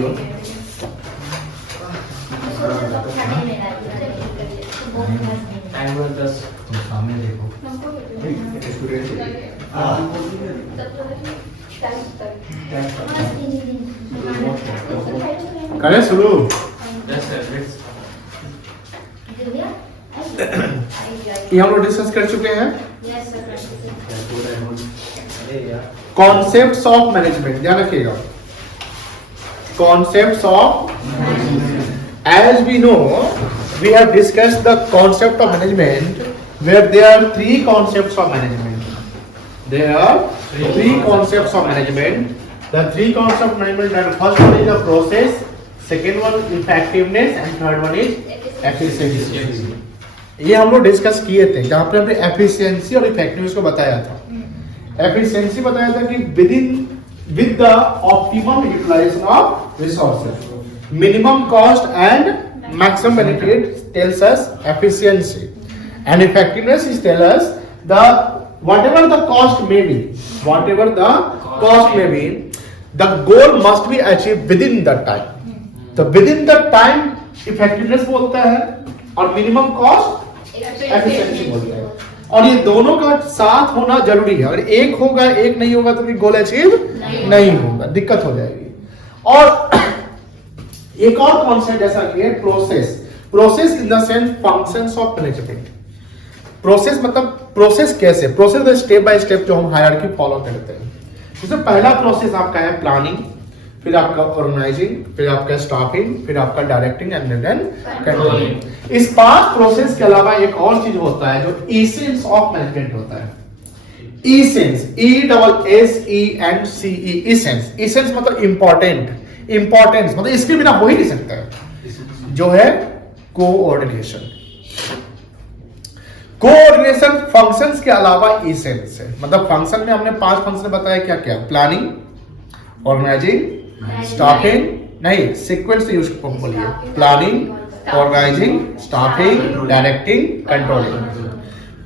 चलो टाइमर 10 तुम सामने देखो करें शुरू। 10 सेकंड्स। ये हम लोग डिस्कस कर चुके हैं कॉन्सेप्ट्स ऑफ मैनेजमेंट। ध्यान रखिएगा, concepts of as we know we have discussed the concept of management where there are three concepts of management. There are three concepts of management. The three concepts of management are first one is the process, second one effectiveness and third one is efficiency. ये हम लोग discuss किए थे जहाँ पे हमने efficiency और effectiveness को बताया था। एफिशिएंसी बताया था कि with the optimum utilization of resources, minimum cost and maximum benefit tells us efficiency, and effectiveness is tell us the whatever the cost may be, the goal must be achieved within the time. तो within the time effectiveness बोलता है और minimum cost efficiency बोलता है, और ये दोनों का साथ होना जरूरी है। अगर एक होगा एक नहीं होगा तो फिर गोल अचीव नहीं होगा, दिक्कत हो जाएगी। और एक और कॉन्सेप्ट जैसा कि है process in the sense functions of management. Process मतलब प्रोसेस कैसे, प्रोसेस स्टेप बाय स्टेप जो हम हायरार्की फॉलो करते हैं। जैसे पहला प्रोसेस आपका है प्लानिंग, फिर आपका ऑर्गेनाइजिंग, फिर आपका स्टाफिंग, फिर आपका डायरेक्टिंग एंड देन कंट्रोलिंग। इस 5 प्रोसेस के अलावा एक और चीज होता है जो एसेंस ऑफ मैनेजमेंट होता है। एसेंस, ESSENCE, एसेंस मतलब इंपॉर्टेंट, इंपॉर्टेंस मतलब इसके बिना हो ही नहीं सकता है, जो है कोऑर्डिनेशन। कोऑर्डिनेशन फंक्शंस के अलावा एसेंस है। मतलब फंक्शन में हमने 5 फंक्शन बताया, क्या क्या? प्लानिंग, ऑर्गेनाइजिंग, स्टाफिंग, नहीं सीक्वेंस यूज बोलिए, planning, organising, staffing, directing, controlling.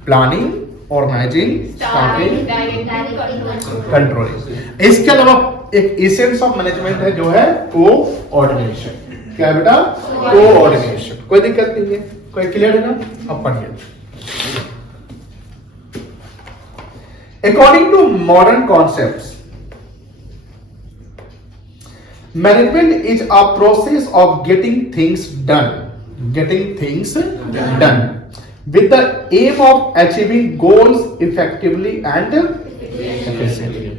Planning, organising, staffing, controlling. इसके अलावा एक एसेंस ऑफ मैनेजमेंट है जो है कोऑर्डिनेशन। क्या है बेटा? कोऑर्डिनेशन। कोई दिक्कत नहीं है, कोई क्लियर है ना? अब पढ़िए। According to modern concepts, management is a process of getting things done with the aim of achieving goals effectively and efficiently.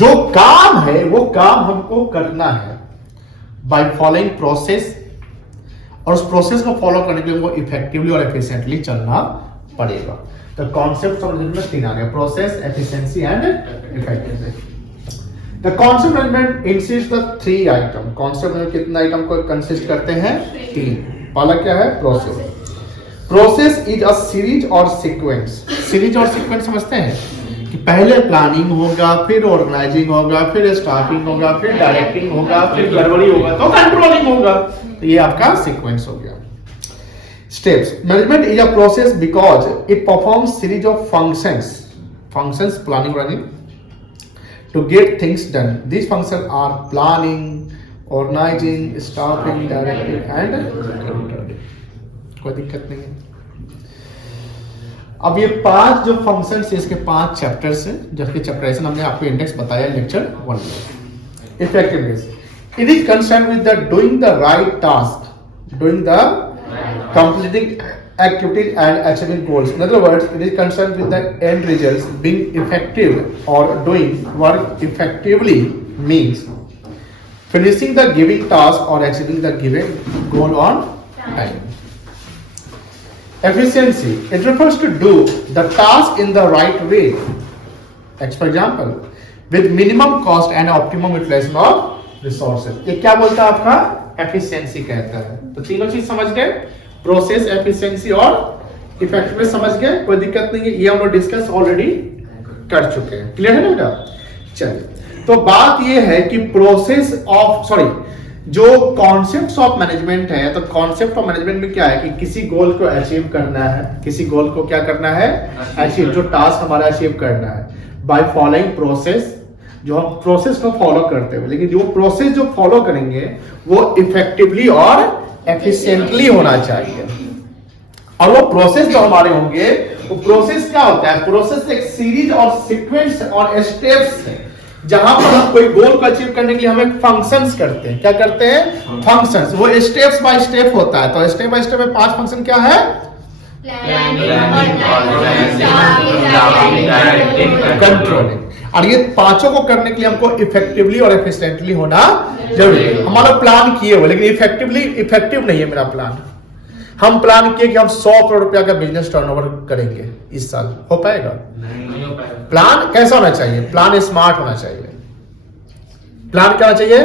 जो काम है वो काम हमको करना है by following process, और उस प्रोसेस को फॉलो करने के लिए हमको इफेक्टिवली और एफिशिएंटली चलना पड़ेगा। तो कॉन्सेप्ट समझने में 3 आ गए, process, efficiency and effectiveness. The concept management insists the 3 item. Concept में कितने आइटम को कंसिस्ट करते हैं? 3। पहला क्या है? Process. Process is a series और सीक्वेंस। सीरीज और सीक्वेंस समझते हैं कि पहले प्लानिंग होगा, फिर ऑर्गेनाइजिंग होगा, फिर स्टाफिंग होगा, फिर डायरेक्टिंग होगा, फिर गड़बड़ी होगा तो कंट्रोलिंग होगा। तो ये आपका सीक्वेंस हो गया। Steps, management is a process because it performs series of functions, planning, running to get things done. These functions are planning, organizing, staffing, directing and controlling. कोई दिक्कत नहीं है। अब ये 5 जो फंक्शंस है इसके 5 चैप्टर्स हैं, जबकि चैप्टराइजेशन हमने आपको इंडेक्स बताया लेक्चर 1 में। Effectiveness, it is concern with the doing the right task, doing the completing activities and achieving goals. In other words, it is concerned with the end results. Being effective or doing work effectively means finishing the given task or achieving the given goal on time. Efficiency, it refers to do the task in the right way. For example, with minimum cost and optimum utilization of resources. ये क्या बोलता है आपका? Efficiency कहता है। तो तीनों चीज समझ गए, प्रोसेस, एफिशिएंसी और इफेक्टिवनेस समझ गए, कोई दिक्कत नहीं है। ये हम लोग डिस्कस ऑलरेडी कर चुके हैं। क्लियर है ना बेटा? चलिए, तो बात ये है कि जो कॉन्सेप्ट्स ऑफ मैनेजमेंट है, तो कॉन्सेप्ट ऑफ मैनेजमेंट में क्या है कि किसी गोल को अचीव करना है, किसी गोल को क्या करना है? अचीव, जो टास्क हमारा अचीव करना है बाय फॉलोइंग प्रोसेस, जो हम प्रोसेस को फॉलो करते हैं, लेकिन जो प्रोसेस जो फॉलो करेंगे वो इफेक्टिवली और एफिशिएंटली होना चाहिए। और वो प्रोसेस जो हमारे होंगे, वो प्रोसेस क्या होता है? प्रोसेस एक सीरीज और सीक्वेंस और स्टेप्स है, जहां पर हम कोई गोल को अचीव करने के लिए हम एक फंक्शंस करते हैं। क्या करते हैं? फंक्शंस। वो स्टेप्स बाय स्टेप होता है। तो स्टेप बाय स्टेप में 5 फंक्शन क्या है? कंट्रोलिंग। और ये पांचों को करने के लिए हमको इफेक्टिवली और एफिशिएंटली होना जरूरी है। हमारा प्लान किए हुए, लेकिन इफेक्टिव नहीं है मेरा प्लान। हम प्लान किए कि हम 100 करोड़ रुपया का बिजनेस टर्नओवर करेंगे इस साल, हो पाएगा? नहीं हो पाएगा। प्लान कैसा होना चाहिए? प्लान स्मार्ट होना चाहिए। प्लान क्या होना चाहिए?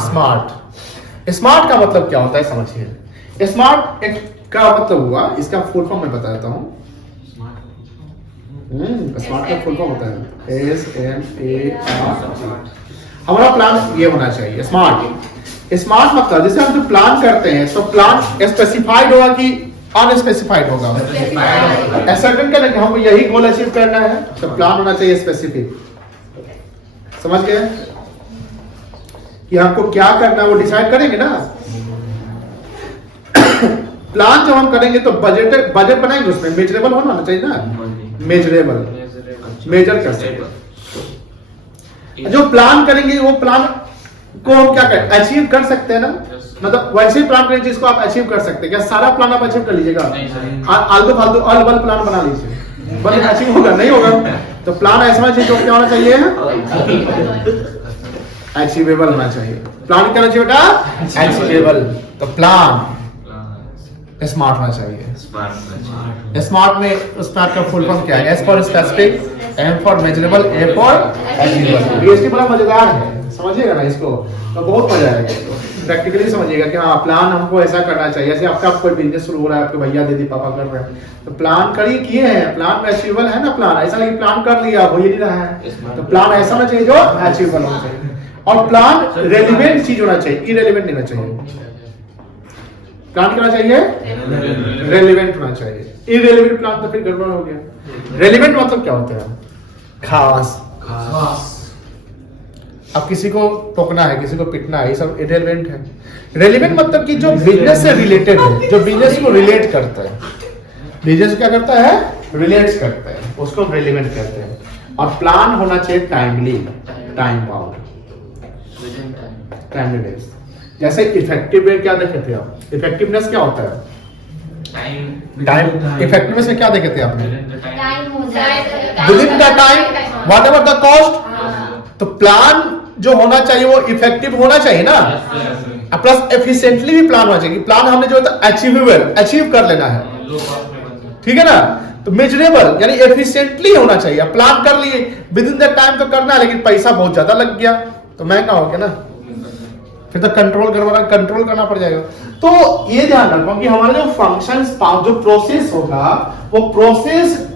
स्मार्ट। स्मार्ट का मतलब क्या होता है समझिए। स्मार्ट एक का मतलब हुआ, इसका फुल फॉर्म मैं बता देता हूं। स्मार्ट का फुल फॉर्म होता है SMART। हमारा प्लान ये होना चाहिए स्मार्ट। स्मार्ट मतलब जैसे हम जो प्लान करते हैं, तो प्लान स्पेसिफाइड होगा कि अनस्पेसिफाइड होगा? सर्टेन करना कि हमको यही गोल अचीव करना है, तो प्लान होना चाहिए स्पेसिफिक। समझ गए कि हमको क्या करना है, वो डिसाइड करेंगे ना। प्लान जब हम करेंगे तो बजट बनाएंगे, उसमें मेजरेबल होना चाहिए ना। मेजरेबल, मेजर कर सकते। जो प्लान करेंगे वो प्लान को हम क्या करें? अचीव कर सकते हैं ना। मतलब वैसे ही प्लान करें जिसको आप अचीव कर सकते हैं। क्या सारा प्लान आप अचीव कर लीजिएगा? आलतू फालतू अलबल प्लान बना लीजिए, बस अचीव होगा? नहीं होगा। तो प्लान ऐसा चाहिए, तो क्या होना चाहिए? अचीवेबल होना चाहिए। प्लान क्या होना चाहिए बेटा? अचीवेबल। तो प्लान स्मार्ट होना चाहिए। स्मार्ट में उस स्मार्ट का फुल फॉर्म क्या है? S for specific, M for measurable, A for achievable. BST बड़ा मजेदार है, समझिएगा ना इसको, तो बहुत मजा आएगा इसको। प्रैक्टिकली समझिएगा कि हाँ प्लान हमको ऐसा करना चाहिए। जैसे आपका कोई बिजनेस शुरू हो रहा है, आपके भैया दीदी पापा कर रहे हैं, तो प्लान करिए, किए हैं, प्लान में अचीवेबल है ना प्लान। ऐसा नहीं प्लान कर लिया हो ही नहीं रहा है। तो प्लान ऐसा होना चाहिए जो अचीवेबल होना चाहिए। और प्लान रेलिवेंट चीज होना चाहिए, इरेलीवेंट नहीं होना चाहिए। प्लान क्या होना चाहिए? रेलिवेंट होना चाहिए। इरेलीवेंट प्लान तो फिर गड़बड़ हो गया। रेलिवेंट मतलब क्या होता है? खास। अब किसी को टोकना है, किसी को पिटना है, ये सब इरेलीवेंट है। रेलिवेंट मतलब कि जो बिजनेस से रिलेटेड है, जो बिजनेस को रिलेट करता है। बिजनेस क्या करता है? रिलेट्स करता है, उसको रेलिवेंट कहते हैं। और प्लान होना चाहिए टाइमली, टाइम बाउंड, टाइमली। जैसे इफेक्टिव में क्या देखे थे आप? इफेक्टिवनेस क्या होता है? टाइम। इफेक्टिवनेस में क्या देखे थे आपने? Within the time, what ever the cost. तो प्लान जो होना चाहिए वो इफेक्टिव होना चाहिए ना, प्लस एफिशिएंटली भी प्लान होना चाहिए। प्लान हमने जो होता है अचीवेबल, अचीव कर लेना है, ठीक है ना। तो मेजरेबल यानी एफिशिएंटली होना चाहिए। प्लान कर लिए, विदिन द टाइम तो करना है, लेकिन पैसा बहुत ज्यादा लग गया तो महंगा हो गया ना, फिर तो कंट्रोल करना पड़ जाएगा। तो ये ध्यान रखो कि हमारा जो फंक्शंस, जो प्रोसेस होगा, वो प्रोसेस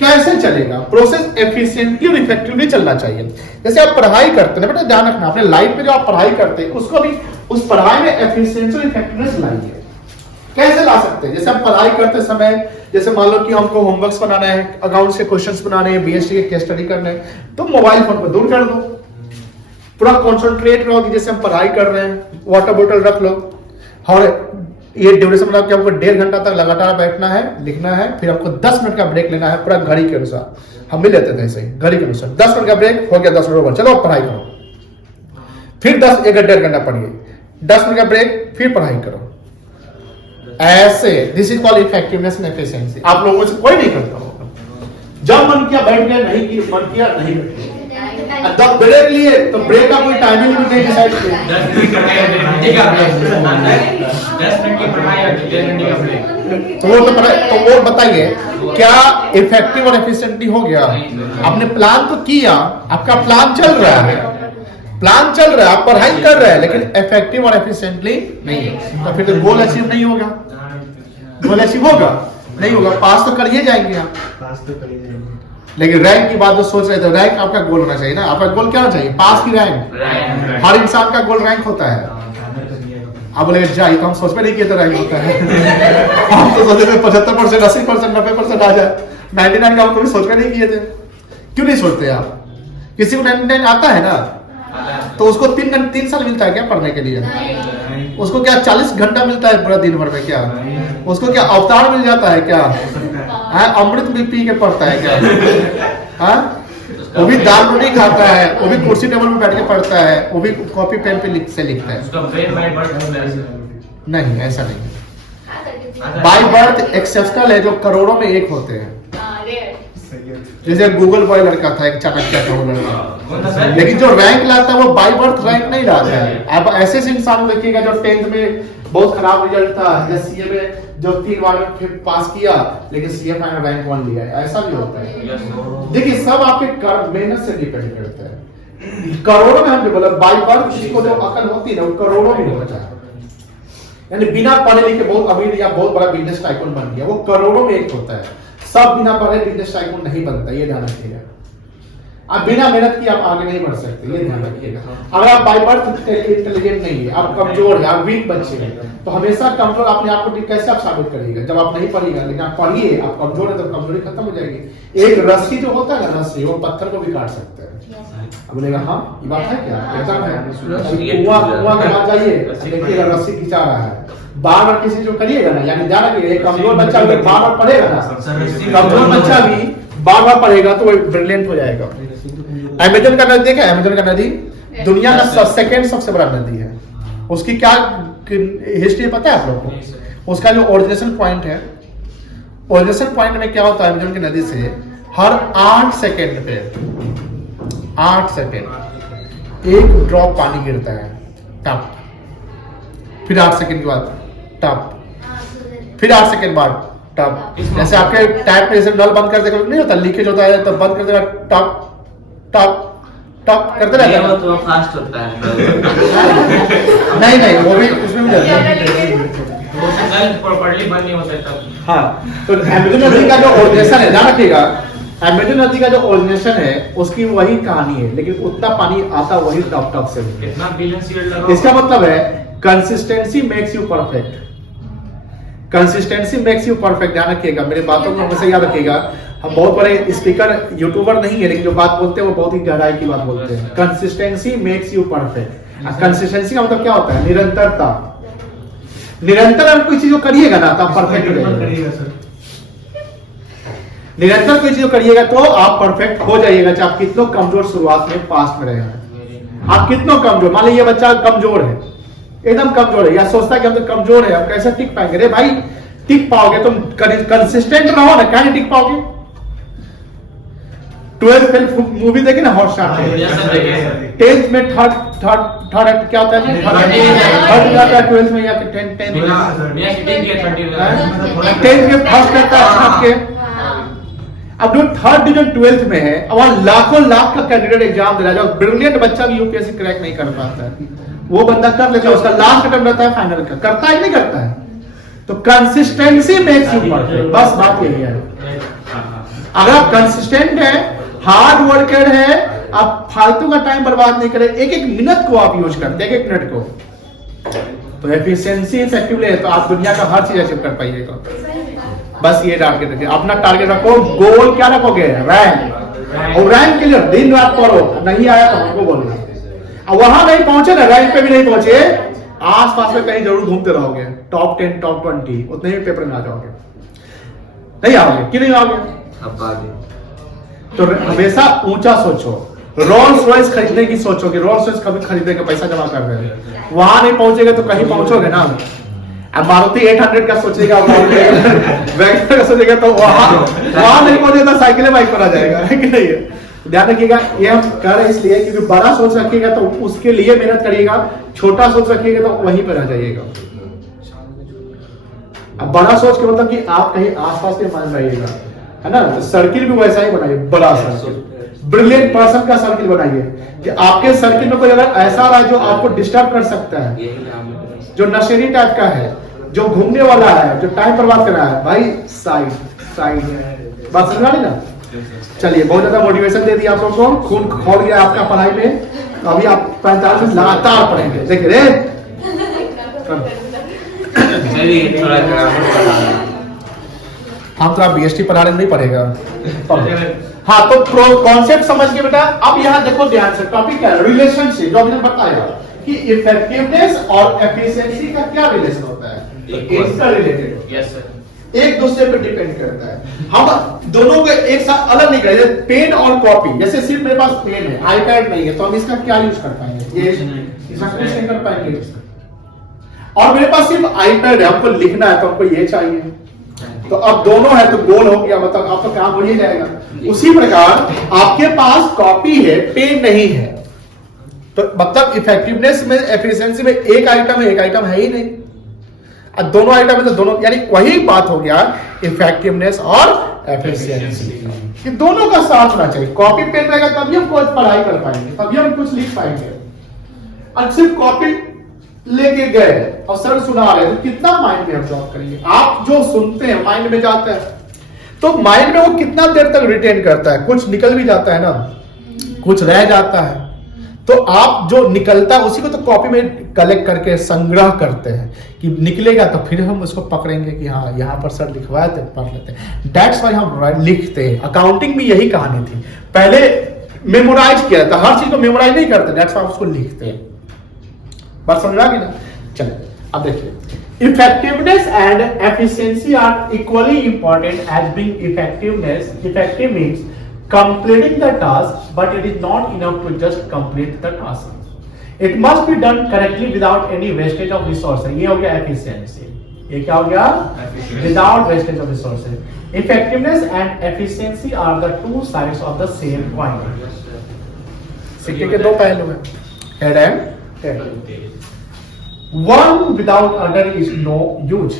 कैसे चलेगा? प्रोसेस एफिशिएंटली और इफेक्टिवली चलना चाहिए। जैसे आप पढ़ाई करते हैं बेटा, ध्यान रखना अपने लाइफ में जो आप पढ़ाई करते हैं उसको भी, उस पढ़ाई में एफिशिएंसी और इफेक्टिवनेस लाइए। कैसे ला सकते हैं? जैसे आप पढ़ाई करते समय, जैसे मान लो कि हमको होमवर्क्स बनाना है, अकाउंट्स के क्वेश्चंस बनाने हैं, बीएसटी के केस स्टडी करने हैं, तो मोबाइल फोन को दूर कर दो, पूरा कॉन्सेंट्रेट रहो कि जैसे हम पढ़ाई कर रहे हैं। वाटर बोतल रख लो, और ये ड्यूरेशन बना कि हमको 1.5 घंटा तक लगातार बैठना है, लिखना है, फिर आपको 10 मिनट का ब्रेक लेना है, पूरा घड़ी के अनुसार। हम भी लेते थे ऐसे ही, घड़ी के अनुसार 10 मिनट का ब्रेक हो गया, 10 मिनट बाद चलो पढ़ाई करो, फिर 1.5 घंटा पढ़िए, 10 मिनट का ब्रेक, फिर पढ़ाई करो। ऐसे this is called effectiveness and efficiency. आप लोगों से कोई नहीं करता होगा। जब मन किया बैठ गए, नहीं किया मन किया नहीं बैठे। जब ब्रेक लिए तो ब्रेक का कोई टाइमिंग लिमिट नहीं डिसाइड किया। 10 मिनट की पढ़ाई और 1 घंटे का ब्रेक। तो वो बताइए क्या इफेक्टिव और एफिशिएंटली हो गया? आपने प्लान तो किया, आपका प्लान चल रहा है, आप पढ़ाई कर रहे हैं, लेकिन इफेक्टिव और एफिशिएंटली नहीं है, तो फिर तो गोल अचीव नहीं होगा। गोल अचीव होगा नहीं होगा, पास तो करिए जाएंगे आप, लेकिन रैंक की बात जो सोच रहे थे, रैंक आपका गोल होना चाहिए ना। आपका गोल क्या होना चाहिए? पास की रैंक। हर इंसान का गोल रैंक होता है। आप बोले जाइए, तो हम सोच में नहीं किए तो रैंक होता है। हम तो सोचे थे 75%, 80%, 90% आ जाए, 99 का हम कभी सोच में नहीं किए थे। क्यों नहीं सोचते आप? किसी को 99 आता है ना, तो उसको 3 साल मिलता है क्या पढ़ने के लिए? उसको क्या 40 घंटा मिलता है पूरा दिन भर में क्या? उसको क्या अवतार मिल जाता है क्या? अमृत भी पी के पढ़ता है क्या? वो भी दाल रोटी खाता है, वो भी कुर्सी टेबल में बैठ के पढ़ता है, वो भी कॉपी पेन पे लिखता है। नहीं, ऐसा नहीं। बाय बर्थ एक्सेप्शनल है, जो करोड़ों में एक होते हैं। जैसे गूगल बॉय लड़का था, एक चाणक्य था वो लड़का, लेकिन जो रैंक लाता है वो बाय बर्थ रैंक नहीं लाता है। आप ऐसे इंसान देखिएगा जो 10th में बहुत खराब रिजल्ट था, या सीए में जो 3 बार में फिर पास किया, लेकिन सीए फाइनल रैंक 1 लिया, ऐसा भी होता है। देखिए सब आपके मेहनत से डिपेंड करता है। करोड़ों में हम बोला बाय बर्थ किसी को जो अकल होती है ना, वो करोड़ों में होता है। यानी बिना पढ़े लिखे बहुत अमीर या बहुत बड़ा बिजनेस टाइकून बन गया, वो करोड़ों में एक होता है। सब बिना पढ़े बिजनेस टाइकून नहीं बनता, ये ध्यान रखिएगा। आप बिना मेहनत की आप आगे नहीं बढ़ सकते, ये ध्यान रखिएगा। अगर आप बाय बर्थ इंटेलिजेंट नहीं है, आप कमजोर है, आप वीक बच्चे हैं, तो हमेशा कमजोर अपने आप को कैसे आप साबित करिएगा जब आप नहीं पढ़िएगा। लेकिन आप पढ़िए, आप कमजोर है तो कमजोरी खत्म हो जाएगी। एक रस्सी जो होता है ना, रस्सी वो पत्थर को भी काट सकता है। अब बोलेगा हाँ ये बात है क्या? एकदम है। कुआं के पास जाइए, देखिएगा रस्सी खिंचा रहा है। बार बार किसी जो करिएगा ना, यानी ध्यान रखिएगा, एक कमजोर बच्चा अगर बार बार पढ़ेगा ना, कमजोर बच्चा भी बार बार पढ़ेगा तो वो ब्रिलियंट हो जाएगा। अमेजन का नदी देखा है? अमेजन का नदी दुनिया का सेकंड सबसे बड़ा नदी है। उसकी क्या हिस्ट्री पता है आप लोगों को? उसका जो ओरिजिनेशन पॉइंट है, ओरिजिनेशन पॉइंट में क्या होता है, अमेजन की नदी से हर 8 सेकेंड पे 8 सेकेंड एक ड्रॉप पानी गिरता है, टप। फिर 8 सेकेंड के बाद टप, फिर 8 सेकेंड बाद टप। जैसे आपके टैप पे नल बंद कर देगा नहीं होता, लीकेज होता है तो बंद कर देगा, टप टप टप करते रहता है। तो फास्ट होता है। नहीं वो भी उसमें भी जाता है। प्रॉपर्ली बंद नहीं होता तब। हाँ, तो अमेजन नदी का जो ओरिजिनेशन है, ध्यान रखिएगा, अमेजन नदी का जो ओरिजिनेशन है उसकी वही कहानी है, लेकिन उतना पानी आता वही टॉप से। कितना बिलियन ईयर लगा? इसका मतलब है consistency makes you perfect. Consistency makes you perfect. ध्यान रखिएगा, मेरे बातों को हमेशा याद रखिएगा। हम बहुत बड़े स्पीकर यूट्यूबर नहीं है, लेकिन जो बात बोलते हैं वो बहुत ही गहराई की बात बोलते हैं। Consistency makes you perfect. Consistency का मतलब क्या होता है? निरंतरता। निरंतर अगर कोई चीज को करिएगा ना तो आप परफेक्ट हो जाएगा। निरंतर कोई चीज करिएगा तो आप परफेक्ट हो जाइएगा, चाहे आप कितना कमजोर शुरुआत में पास्ट में रहे। आप कितना कमजोर, मान लीजिए बच्चा कमजोर है, एकदम कमजोर है, या सोचता है कि हम तो कमजोर है, आप कैसे टिक पाएंगे? रे भाई टिक पाओगे तुम, कंसिस्टेंट रहो ना, क्या नहीं टिक पाओगे? 12th फेल मूवी देखे ना, हॉटस्टार पे। 10th में थर्ड एक्ट क्या होता है? थर्ड जाता है 12th में, या 10th में फर्स्ट करता है आपके। अब जो थर्ड डिवीजन 12th में है, अब वहां लाखों लाख का कैंडिडेट एग्जाम दे रहा है, जो ब्रिलियंट बच्चा भी यूपीएससी क्रैक नहीं कर पाता है, वो बंदा कर लेता है, उसका लास्ट अटेम्प्ट रहता है फाइनल का, करता है कि नहीं करता है? तो कंसिस्टेंसी मेक्स यू परफेक्ट, बस बात यही है। अगर आप कंसिस्टेंट है, हार्ड वर्कर है, आप फालतू का टाइम बर्बाद नहीं करें, एक एक मिनट को आप यूज करते हैं, एक मिनट को, तो एफिशिएंसी इफेक्टिवली है, तो आप दुनिया का हर चीज अचीव कर पाइएगा। बस ये टारगेट रखिए, अपना टारगेट रखो। गोल क्या रखोगे? रैंक। और रैंक के लिए दिन रात पढ़ो, नहीं आया तो हमको बोलो। अब वहां नहीं पहुंचे ना, रैंक पे भी नहीं पहुंचे, आसपास में कहीं जरूर घूमते रहोगे, टॉप 10 टॉप 20, उतने ही पेपर में आ जाओगे। नहीं आओगे कि नहीं आओगे? तो हमेशा ऊंचा सोचो। रोल्स रॉयस खरीदने की सोचोगे, रोल्स रॉयस कभी खरीदने का पैसा जमा कर रहे हैं, वहां नहीं पहुंचेगा तो कहीं पहुंचोगे ना। अब मारुति 800 का सोचेगा, वैगनर का सोचेगा, तो वहां नहीं पहुंचेगा तो साइकिल बाइक पर आ जाएगा, है कि नहीं? ध्यान रखिएगा, ये हम कर रहे इसलिए क्योंकि बड़ा सोच रखिएगा तो उसके लिए मेहनत करिएगा, छोटा सोच रखिएगा तो वहीं पर आ जाइएगा। अब बड़ा सोच के मतलब कि आप कहीं आसपास के मान रहिएगा, है ना? तो सर्किल भी वैसा ही बनाइए, बड़ा सर्किल, ब्रिलियंट पर्सन का सर्किल बनाइए कि आपके सर्किल में कोई अगर ऐसा रहा है जो आपको डिस्टर्ब कर सकता है, जो नशेड़ी टाइप का है, जो घूमने वाला है, जो टाइम बर्बाद कर रहा है, भाई साइड बात समझ रही ना? चलिए, बहुत ज्यादा मोटिवेशन दे दिया आप लोगों को, खून खोल गया आपका पढ़ाई में। तो अभी आप 45 मिनट लगातार पढ़ेंगे, देखिए रे। हम तो आप बीएसटी पढ़ा रहे, नहीं पढ़ेगा। हाँ, तो कॉन्सेप्ट समझ के बेटा। अब यहाँ देखो ध्यान से, टॉपिक क्या है, रिलेशनशिप, जो हमने बताया कि इफेक्टिवनेस और एफिशिएंसी का क्या रिलेशन होता है, इसका रिलेटेड, यस सर, एक दूसरे पर डिपेंड करता है। हम दोनों को एक साथ अलग नहीं करेंगे। पेन और कॉपी, जैसे सिर्फ मेरे पास पेन है, आईपैड नहीं है, तो हम इसका क्या यूज कर पाएंगे, ये इसका कुछ नहीं कर पाएंगे। और मेरे पास सिर्फ आईपैड है, हमको लिखना है तो हमको ये चाहिए, तो अब दोनों है तो गोल हो गया, मतलब आपका काम हो ही जाएगा। उसी प्रकार आपके पास कॉपी है, पेन नहीं है, तो मतलब इफेक्टिवनेस में, एफिशिएंसी में एक आइटम है, एक आइटम है ही नहीं। अब दोनों आइटम है तो दोनों, यानी वही बात हो गया इफेक्टिवनेस और एफिशिएंसी, कि दोनों का साथ होना चाहिए। कॉपी पेन रहेगा तभी हम कुछ पढ़ाई कर पाएंगे, तभी हम कुछ लिख पाएंगे। और सिर्फ कॉपी लेके गए और सर सुना रहे तो कितना माइंड में अब्सॉर्ब करेंगे। आप जो सुनते हैं माइंड में जाता है, तो माइंड में वो कितना देर तक रिटेन करता है, कुछ निकल भी जाता है ना, कुछ रह जाता है, तो आप जो निकलता है उसी को तो कॉपी में कलेक्ट करके संग्रह करते हैं कि निकलेगा तो फिर हम उसको पकड़ेंगे कि हाँ यहाँ पर सर लिखवाए थे, पढ़ लेते हैं। दैट्स व्हाई हम लिखते हैं। अकाउंटिंग में यही कहानी थी, पहले मेमोराइज किया था, हर चीज को मेमोराइज नहीं करते, दैट्स व्हाई उसको लिखते हैं। बात समझ आ गई ना? चलिए अब देखिए, effectiveness and efficiency are equally important as being effectiveness. Effective means completing the task, but it is not enough to just complete the task. It must be done correctly without any wastage of resources. ये हो गया efficiency. ये क्या हो गया? Without wastage of resources. Effectiveness and efficiency are the two sides of the same coin. सिक्के के दो पहलू हैं, head and tail. One without other is no use.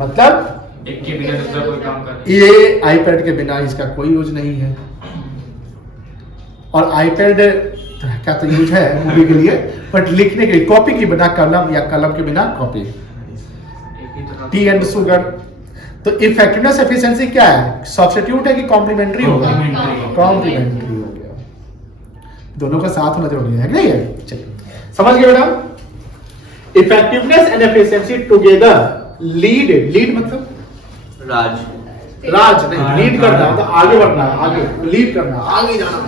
मतलब एक के बिना दूसरा कोई काम कर, ये आईपैड के बिना इसका कोई यूज नहीं है, और आईपैड का तो यूज है मूवी के लिए, बट लिखने के लिए कॉपी के बिना कलम, या कलम के बिना कॉपी, टी एंड शुगर। तो इफेक्टिवनेस एफिशिएंसी क्या है, सब्स्टिट्यूट है कि कॉम्प्लीमेंट्री होगा? कॉम्प्लीमेंट्री हो गया, दोनों का साथ होना जरूरी है, नहीं है? चलिए समझ गए बेटा। Effectiveness and efficiency together lead, lead मतलब राज नहीं, लीड करना मतलब आगे बढ़ना, आगे लीड करना, आगे जाना,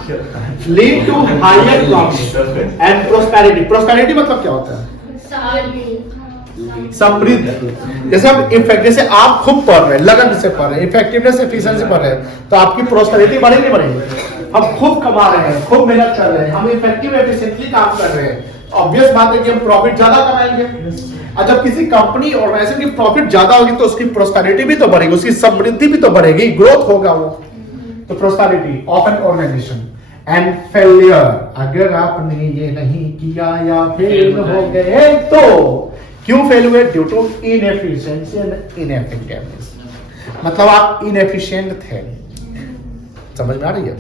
lead to higher profit and prosperity. Prosperity मतलब क्या होता है? समृद्ध। जैसे हम इफेक्ट, जैसे आप खूब पढ़ रहे हैं, लगन से पढ़ रहे हैं, इफेक्टिवनेस एफिशिएंसी पढ़ रहे हैं, तो आपकी प्रोस्पेरिटी बढ़ेगी नहीं बढ़ेगी? हम खूब कमा रहे हैं, खूब मेहनत कर रहे हैं, हम इफेक्टिव एफिशिएंटली काम कर रहे हैं, ऑब्वियस बात है कि हम प्रॉफिट ज्यादा कमाएंगे। और जब किसी कंपनी ऑर्गेनाइजेशन की प्रॉफिट ज्यादा होगी तो उसकी प्रोस्पेरिटी भी तो बढ़ेगी, उसकी समृद्धि भी तो बढ़ेगी, ग्रोथ होगा वो। तो prosperity of an organisation and failure, अगर आपने ये नहीं किया या फेल हो गए तो क्यों फेल हुए? Due to inefficiency and ineffectiveness. मतलब आप इनएफिशिएंट थे, समझ में आ रही है,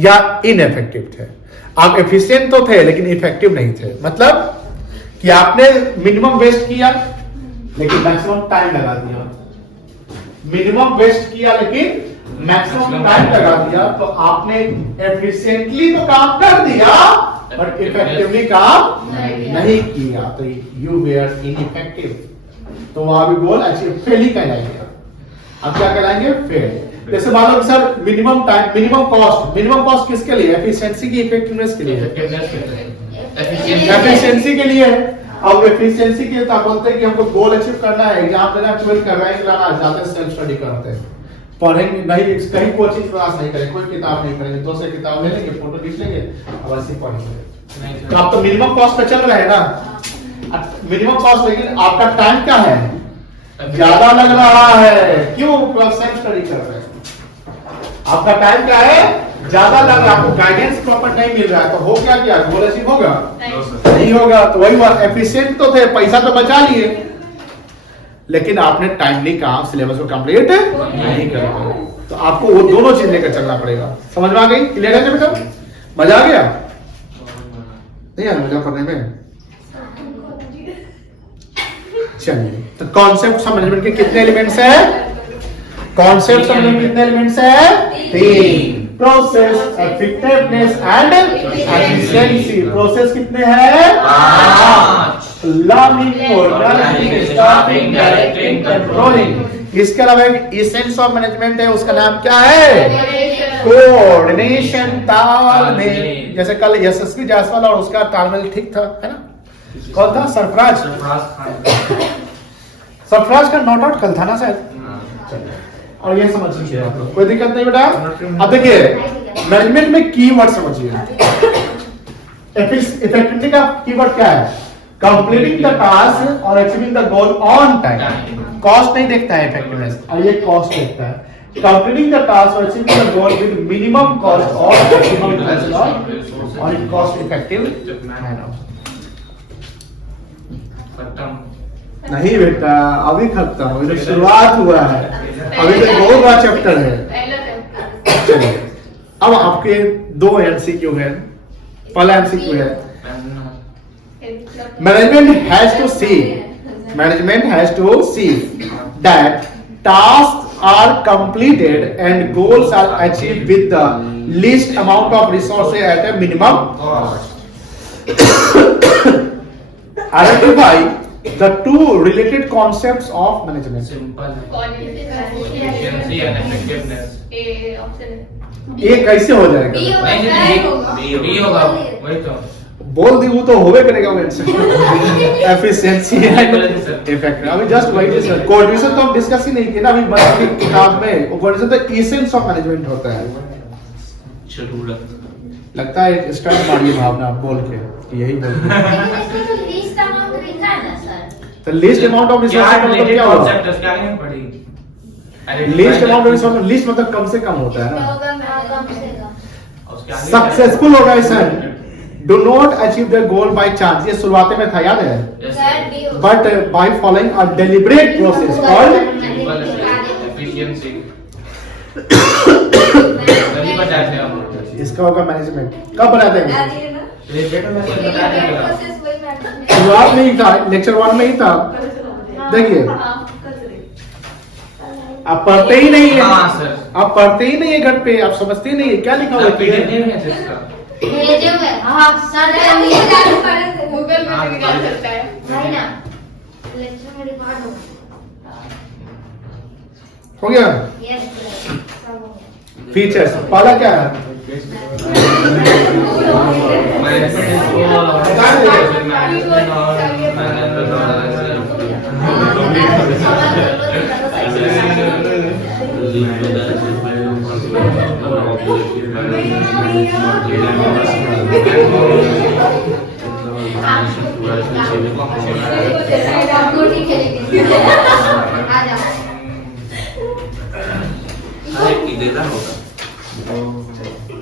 या इनएफेक्टिव थे। आप एफिशिएंट तो थे लेकिन इफेक्टिव नहीं थे, मतलब कि आपने मिनिमम वेस्ट किया लेकिन मैक्सिमम टाइम लगा दिया, मिनिमम वेस्ट किया लेकिन मैक्सिमम टाइम लगा दिया, तो आपने एफिशिएंटली तो काम कर दिया बट इफेक्टिवली काम नहीं किया, तो यू वेयर इनइफेक्टिव। तो वहां भी गोल अचीव, फेल ही कहलाएंगे। अब क्या कहलाएंगे? फेल। जैसे मान लो sir minimum time, minimum cost किसके लिए? एफिशिएंसी की, इफेक्टिवनेस के लिए, एफिशिएंसी के लिए। अब एफिशिएंसी के लिए तो बोलते हैं कि हमको गोल अचीव करना है, एग्जाम देना, 12 का रैंक लाना, ज्यादा सेल्फ स्टडी करते हैं, पढ़ेंगे नहीं, कहीं कोचिंग क्लास नहीं करेंगे, कोई किताब नहीं करेंगे, 2 से किताब ले लेंगे, फोटो खींच लेंगे और ऐसे पढ़ेंगे। तो आप तो मिनिमम कॉस्ट पे चल रहे हैं ना, मिनिमम कॉस्ट, लेकिन आपका टाइम क्या है? ज्यादा लग रहा है। क्यों? सेल्फ स्टडी कर रहे हैं, आपका टाइम क्या है? ज्यादा लग रहा है, आपको गाइडेंस प्रॉपर नहीं मिल रहा है, तो हो क्या किया? गोल अचीव होगा? नहीं होगा। तो वही बात, एफिशिएंट तो थे, पैसा तो बचा लिए, लेकिन आपने टाइमली काम, सिलेबस को कंप्लीट नहीं कर पाए। तो आपको वो दोनों चीज लेकर चलना पड़ेगा। समझ में आ गई? क्लियर है बेटा? मजा आ गया? नहीं यार, मजा पढ़ने में। चलिए, तो कॉन्सेप्ट समझने के कितने एलिमेंट्स है? कॉन्सेप्ट समझने में कितने एलिमेंट्स है? 3। Process, effectiveness and efficiency. Process कितने हैं? 5। Learning, organising, staffing, directing, controlling. इसके अलावा एक एसेंस ऑफ मैनेजमेंट है, उसका नाम क्या है? कोऑर्डिनेशन, तालमेल। जैसे कल यशस्वी जायसवाल और उसका तालमेल ठीक था, है ना? कौन था? सरफराज का नॉट आउट कल था ना शायद। और ये समझ लीजिए आप लोग, कोई दिक्कत नहीं बेटा। अब देखिए मैनेजमेंट में कीवर्ड समझिए। इफेक्टिविटी का कीवर्ड क्या है? कंप्लीटिंग द टास्क और achieving the goal on time. Cost नहीं देखता है इफेक्टिवनेस, और ये कॉस्ट देखता है। कंप्लीटिंग द टास्क और achieving the goal with minimum cost और इन कॉस्ट इफेक्टिव मैनर। नहीं बेटा, अभी खत्म, अभी तो शुरुआत हुआ है, अभी तो बहुत बड़ा चैप्टर है। चलिए अब आपके 2 एमसीक्यू है। पहला एमसीक्यू है, management has to see that task are completed and goals are achieved with the least amount of resources at a minimum cost. Identify the two related concepts of management. Efficiency and effectiveness. ये कैसे हो जाएगा? B होगा, वही तो बोल दी, वो तो होवे करेगा। Efficiency and effective. अभी जस्ट वही सर, कोऑर्डिनेशन तो हम डिस्कस ही नहीं किया ना अभी बच्चे की किताब में। कोऑर्डिनेशन तो एसेंस ऑफ मैनेजमेंट होता है। लगता है स्टार्ट मारिए भावना बोल के कि यही बोल तो लिस्ट अमाउंट ऑफ रिसोर्सेज का मतलब क्या होगा? Least amount of resources, least मतलब कम से कम होता है ना। Successful organisation do not achieve the goal by chance, ये शुरुआत में था, याद है? But by following a deliberate process called efficiency. इसका होगा मैनेजमेंट। कब बनाते हैं? शुरुआत में ही था, लेक्चर 1 में ही था। देखिए आप पढ़ते ही नहीं है। हाँ सर, आप पढ़ते ही नहीं है घर पे, आप समझते ही नहीं है क्या लिखा हुआ है। गूगल में निकाल सकता है हो गया। फीचर्स पहला क्या है?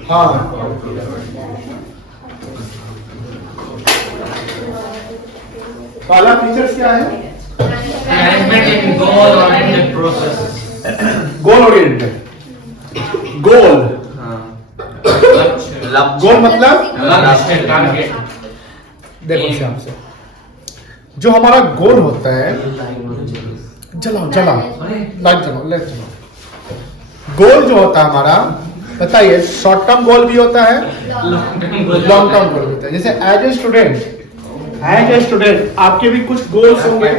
हाँ पहला फीचर्स क्या है? Management in goal oriented process. Goal oriented. Goal goal मतलब लक्ष्य, टारगेट। देखो श्याम से, जो हमारा गोल होता है, चलाओ लाइट चलाओ। गोल जो होता है हमारा, बताइए, शॉर्ट टर्म गोल भी होता है, लॉन्ग टर्म गोल भी होता है। जैसे एज ए स्टूडेंट आपके भी कुछ गोल्स होंगे।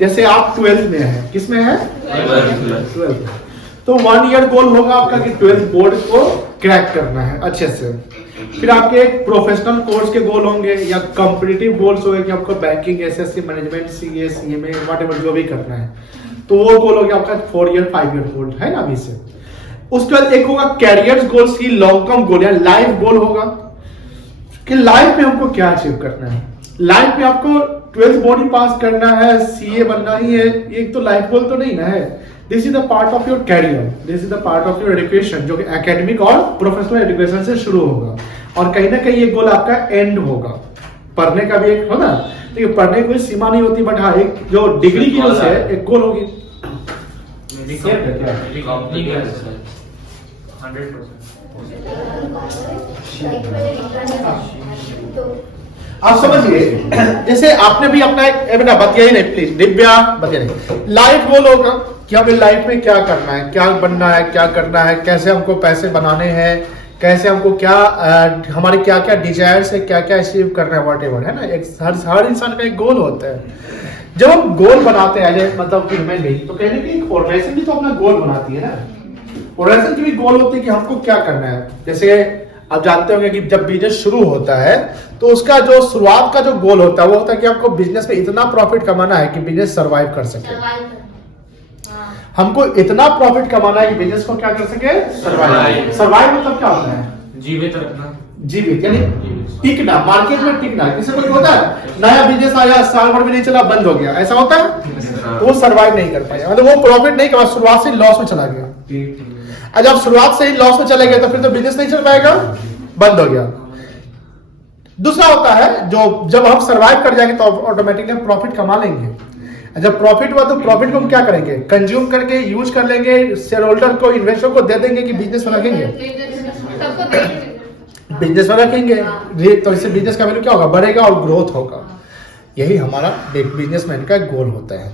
जैसे आप 12th में हैं, किस में है? 12th। तो 1 ईयर गोल होगा आपका कि 12th बोर्ड को क्रैक करना है अच्छे से। फिर आपके एक प्रोफेशनल कोर्स के गोल होंगे या कॉम्पिटिटिव गोल्स होंगे कि आपको banking, SSC, management, CA, CMA, whatever जो भी करना है, तो वो गोल हो गया आपका 4 ईयर 5 ईयर गोल, है ना अभी से। उसके बाद एक होगा कैरियर गोल्स की लॉन्ग टर्म गोल या लाइफ गोल होगा कि लाइफ में हमको क्या अचीव करना है। लाइफ में आपको 12th बोर्ड ही पास करना है, सीए बनना ही है, एक तो लाइफ गोल तो नहीं ना है। This is the part of your career, this is the part of your education, जो कि एकेडमिक और प्रोफेशनल एजुकेशन से शुरू होगा और कहीं ना कहीं ये गोल आपका एंड होगा। पढ़ने का भी एक होगा, देखिए पढ़ने की कोई सीमा नहीं होती, बट हाँ एक जो डिग्री की जो है एक गोल होगी। कंपनी का 100%। आप समझिए, जैसे आपने भी अपना एक बेटा बतिया ही नहीं प्लीज, दिव्या बतिया नहीं। लाइफ गोल होगा कि हमें लाइफ में क्या करना है, क्या बनना है, क्या करना है, कैसे हमको पैसे बनाने हैं, कैसे हमको क्या हमारे क्या क्या डिजायर्स है, क्या क्या अचीव करना है, व्हाटएवर, है ना। एक हर इंसान का एक गोल होता है। जब हम गोल बनाते हैं मतलब ह्यूमन बीइंग, तो कहने की एक ऑर्गेनाइजेशन भी तो अपना गोल बनाती है ना। ऑर्गेनाइजेशन की भी गोल होती है कि हमको क्या करना है। जैसे आप जानते होंगे कि जब बिजनेस शुरू होता है तो उसका जो शुरुआत का जो गोल होता है वो होता है कि आपको बिजनेस में इतना प्रॉफिट कमाना है कि बिजनेस सर्वाइव कर सके। हमको इतना प्रॉफिट कमाना है कि बिजनेस को क्या कर सके, सर्वाइव। सर्वाइव मतलब क्या होता है, जीवित रखना, जीवित यानी टिकना, मार्केट में टिकना। किसी को होता है नया बिजनेस आया, साल भर में नहीं चला, बंद हो गया, ऐसा होता है तो वो सर्वाइव नहीं कर पाया, मतलब वो प्रॉफिट नहीं कमा, शुरुआत से लॉस में चला गया। जब शुरुआत से ही लॉस में चले गए तो फिर तो बिजनेस नहीं चल पाएगा, बंद हो गया। दूसरा होता है जो जब हम सर्वाइव कर जाएंगे तो ऑटोमेटिकली हम प्रॉफिट कमा लेंगे। जब प्रॉफिट हुआ तो प्रॉफिट को हम क्या करेंगे, कंज्यूम करके यूज कर लेंगे, शेयर होल्डर को, इन्वेस्टर को दे देंगे कि बिजनेस में रखेंगे, बिजनेस में रखेंगे। तो इससे बिजनेस का वैल्यू क्या होगा, बढ़ेगा और ग्रोथ होगा। यही हमारा बिजनेसमैन का गोल होता है।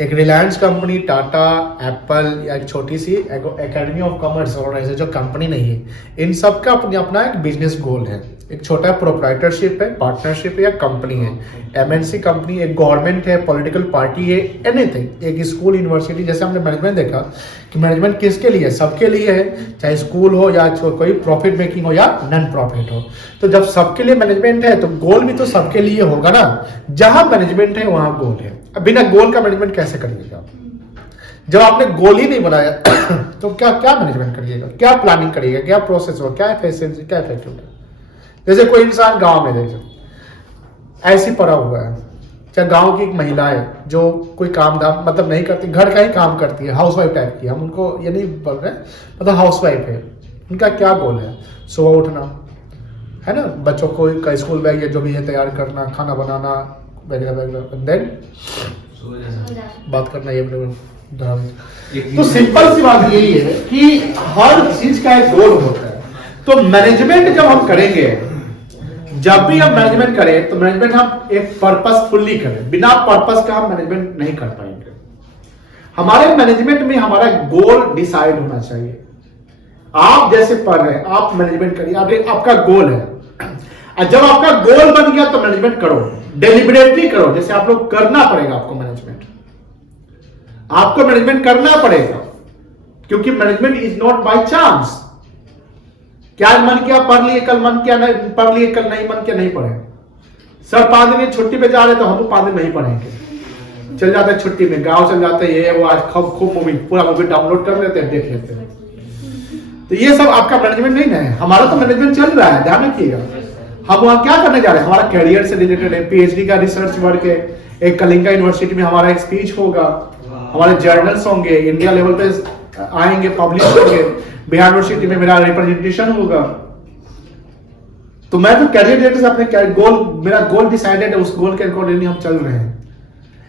एक रिलायंस कंपनी, टाटा, एप्पल या एक छोटी सी एकेडमी ऑफ कॉमर्स ऑर्गेनाइजेशन जो कंपनी नहीं है, इन सब का अपना एक बिजनेस गोल है। एक छोटा प्रोप्राइटरशिप है, पार्टनरशिप है या कंपनी है, एमएनसी कंपनी, एक गवर्नमेंट है, पॉलिटिकल पार्टी है, एनीथिंग, एक स्कूल, यूनिवर्सिटी। जैसे हमने मैनेजमेंट देखा कि मैनेजमेंट किसके लिए है, सबके लिए है, चाहे स्कूल हो या कोई प्रॉफिट मेकिंग हो या नॉन प्रॉफिट हो। तो जब सबके लिए मैनेजमेंट है तो गोल भी तो सबके लिए होगा ना। जहां मैनेजमेंट है वहां गोल है। अब बिना गोल का मैनेजमेंट कैसे करिएगा, जब आपने गोल ही नहीं बनाया तो क्या क्या मैनेजमेंट करिएगा, क्या प्लानिंग करिएगा, क्या प्रोसेस होगा, क्या एफिशिएंसी, क्या इफेक्टिव है। जैसे कोई इंसान गांव में देखो ऐसी पड़ा हुआ है, चाहे गांव की एक महिला है जो कोई काम धाम मतलब नहीं करती, घर का ही काम करती है, हाउसवाइफ टाइप की, हम उनको ये नहीं बोल रहे, मतलब हाउसवाइफ है, उनका क्या गोल है, सुबह उठना है ना, बच्चों को का स्कूल बैग या जो भी है तैयार करना, खाना बनाना वगैरह वगैरह, देन बात करना, ये तो सिंपल सी बात यही है कि हर चीज का एक गोल होता है। तो मैनेजमेंट जब हम करेंगे, जब भी हम मैनेजमेंट करें तो मैनेजमेंट हम एक पर्पसफुली करें, बिना पर्पस का हम मैनेजमेंट नहीं कर पाएंगे। हमारे मैनेजमेंट में हमारा गोल डिसाइड होना चाहिए। आप जैसे पढ़ रहे हैं, आप मैनेजमेंट करिए, आपका गोल है, जब आपका गोल बन गया तो मैनेजमेंट करो, डेलिबरेटली करो। जैसे आप लोग करना पड़ेगा, आपको मैनेजमेंट करना पड़ेगा, क्योंकि management is not by chance. क्या मन किया पढ़ लिए, कल मन किया नहीं पढ़ लिए, कल नहीं मन किया नहीं पढ़े। सर 5 दिन छुट्टी पे जा रहे तो हम 5 दिन नहीं पढ़ेंगे, चल जाते छुट्टी में, गांव चल जाते, ये वो, आज खूब मूवी, पूरा मूवी डाउनलोड कर लेते हैं, देख लेते हैं। तो ये सब आपका मैनेजमेंट नहीं है। हमारा तो मैनेजमेंट चल रहा है, ध्यान रखिएगा। हम वहां क्या करने जा रहे हैं, हमारा कैरियर से रिलेटेड है, पीएचडी का रिसर्च वर्क है, एक कलिंगा यूनिवर्सिटी में हमारा एक स्पीच होगा, हमारे जर्नल्स होंगे, इंडिया लेवल पे आएंगे, पब्लिश होंगे, बिहार यूनिवर्सिटी में मेरा रिप्रेजेंटेशन होगा। तो मैं तो कैरियर रिलेटेड से अपने गोल, मेरा गोल डिसाइडेड है, उस गोल के अकॉर्डिंगली हम चल रहे हैं।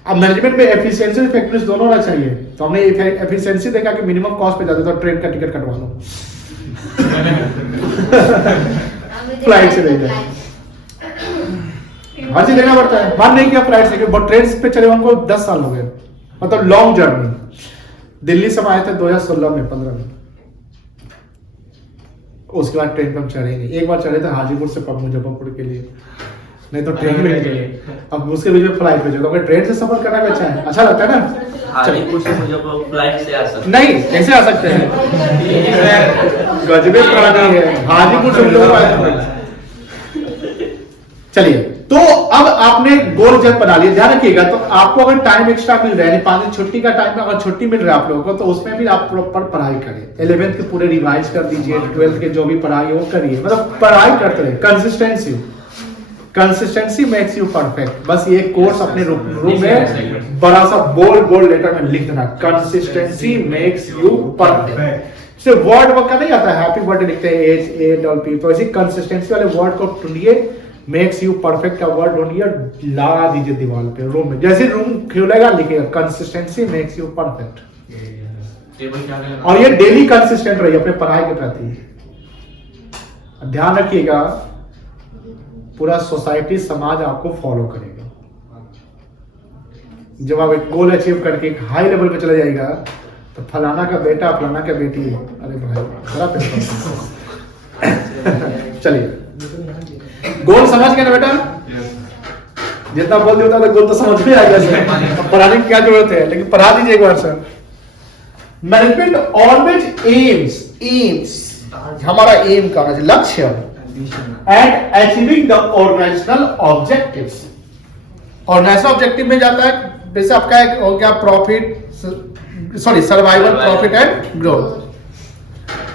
अब मैनेजमेंट में एफिशिएंसी और इफेक्टिवनेस दोनों होना चाहिए। तो हमने एफिशिएंसी देखा कि मिनिमम कॉस्ट पे जाते तो ट्रेन का टिकट कटवा लो, फ्लाइट से नहीं जाए, हर चीज लेना पड़ता है। मन नहीं किया फ्लाइट से, बट ट्रेन पे चले हमको 10 साल हो गए, मतलब लॉन्ग जर्नी। दिल्ली से आए थे 2016 में, 15 में। उसके बाद ट्रेन पे हम चढ़ेंगे, एक बार चढ़े थे हाजीपुर से मुजफ्फरपुर के लिए, नहीं तो ट्रेन में चले, अब उसके बीच में फ्लाइट पे चलो। अगर ट्रेन से सफर करना भी अच्छा लगता है ना, हाजीपुर से मुजफ्फरपुर फ्लाइट से आ सकते नहीं कैसे आ सकते हैं, गजबे प्राणी है, हाजीपुर से लोग। चलिए, तो अब आपने गोल जब बना लिया, ध्यान रखिएगा। तो आपको अगर टाइम एक्स्ट्रा मिल रहा है, 5 दिन छुट्टी का टाइम में अगर छुट्टी मिल रहा है आप लोगों को, तो उसमें भी आप प्रॉपर पढ़ाई करें। 11th के पूरे रिवाइज कर दीजिए, 12th के जो भी पढ़ाई है वो करिए, मतलब पढ़ाई करते रहे। Consistency makes you perfect. बस ये कोर्स अपने रूम में बड़ा सा बोल्ड लेटर में लिख देना, कंसिस्टेंसी मेक्स यू परफेक्ट। सिर्फ वर्ड का नहीं आता, हैप्पी बर्थडे लिखते हैं HAPP, तो ऐसी कंसिस्टेंसी वाले वर्ड को ढूंढिए, मेक्स यू परफेक्ट का वर्ड ढूंढिए, लगा दीजिए दीवार पे, रूम में। जैसे रूम खुलेगा लिखिएगा कंसिस्टेंसी मेक्स यू परफेक्ट। और ये डेली कंसिस्टेंट रहिए अपने पढ़ाई के प्रति। ध्यान रखिएगा, पूरा सोसाइटी, समाज आपको फॉलो करेगा। जब आप एक गोल अचीव करके एक हाई लेवल पे चले जाएगा तो फलाना का बेटा, फलाना का बेटी, अरे भाई खराब चलिए, गोल समझ गए ना बेटा? जितना बोल दिया उतना गोल तो समझ में आ गया सर, अब पढ़ाने की क्या जरूरत है, लेकिन पढ़ा दीजिए एक बार सर। मैनेजमेंट ऑलवेज एम्स हमारा एम का लक्ष्य and achieving the organisational objectives. Organisational objective में जाता है जैसे आपका एक हो गया survival, profit and growth.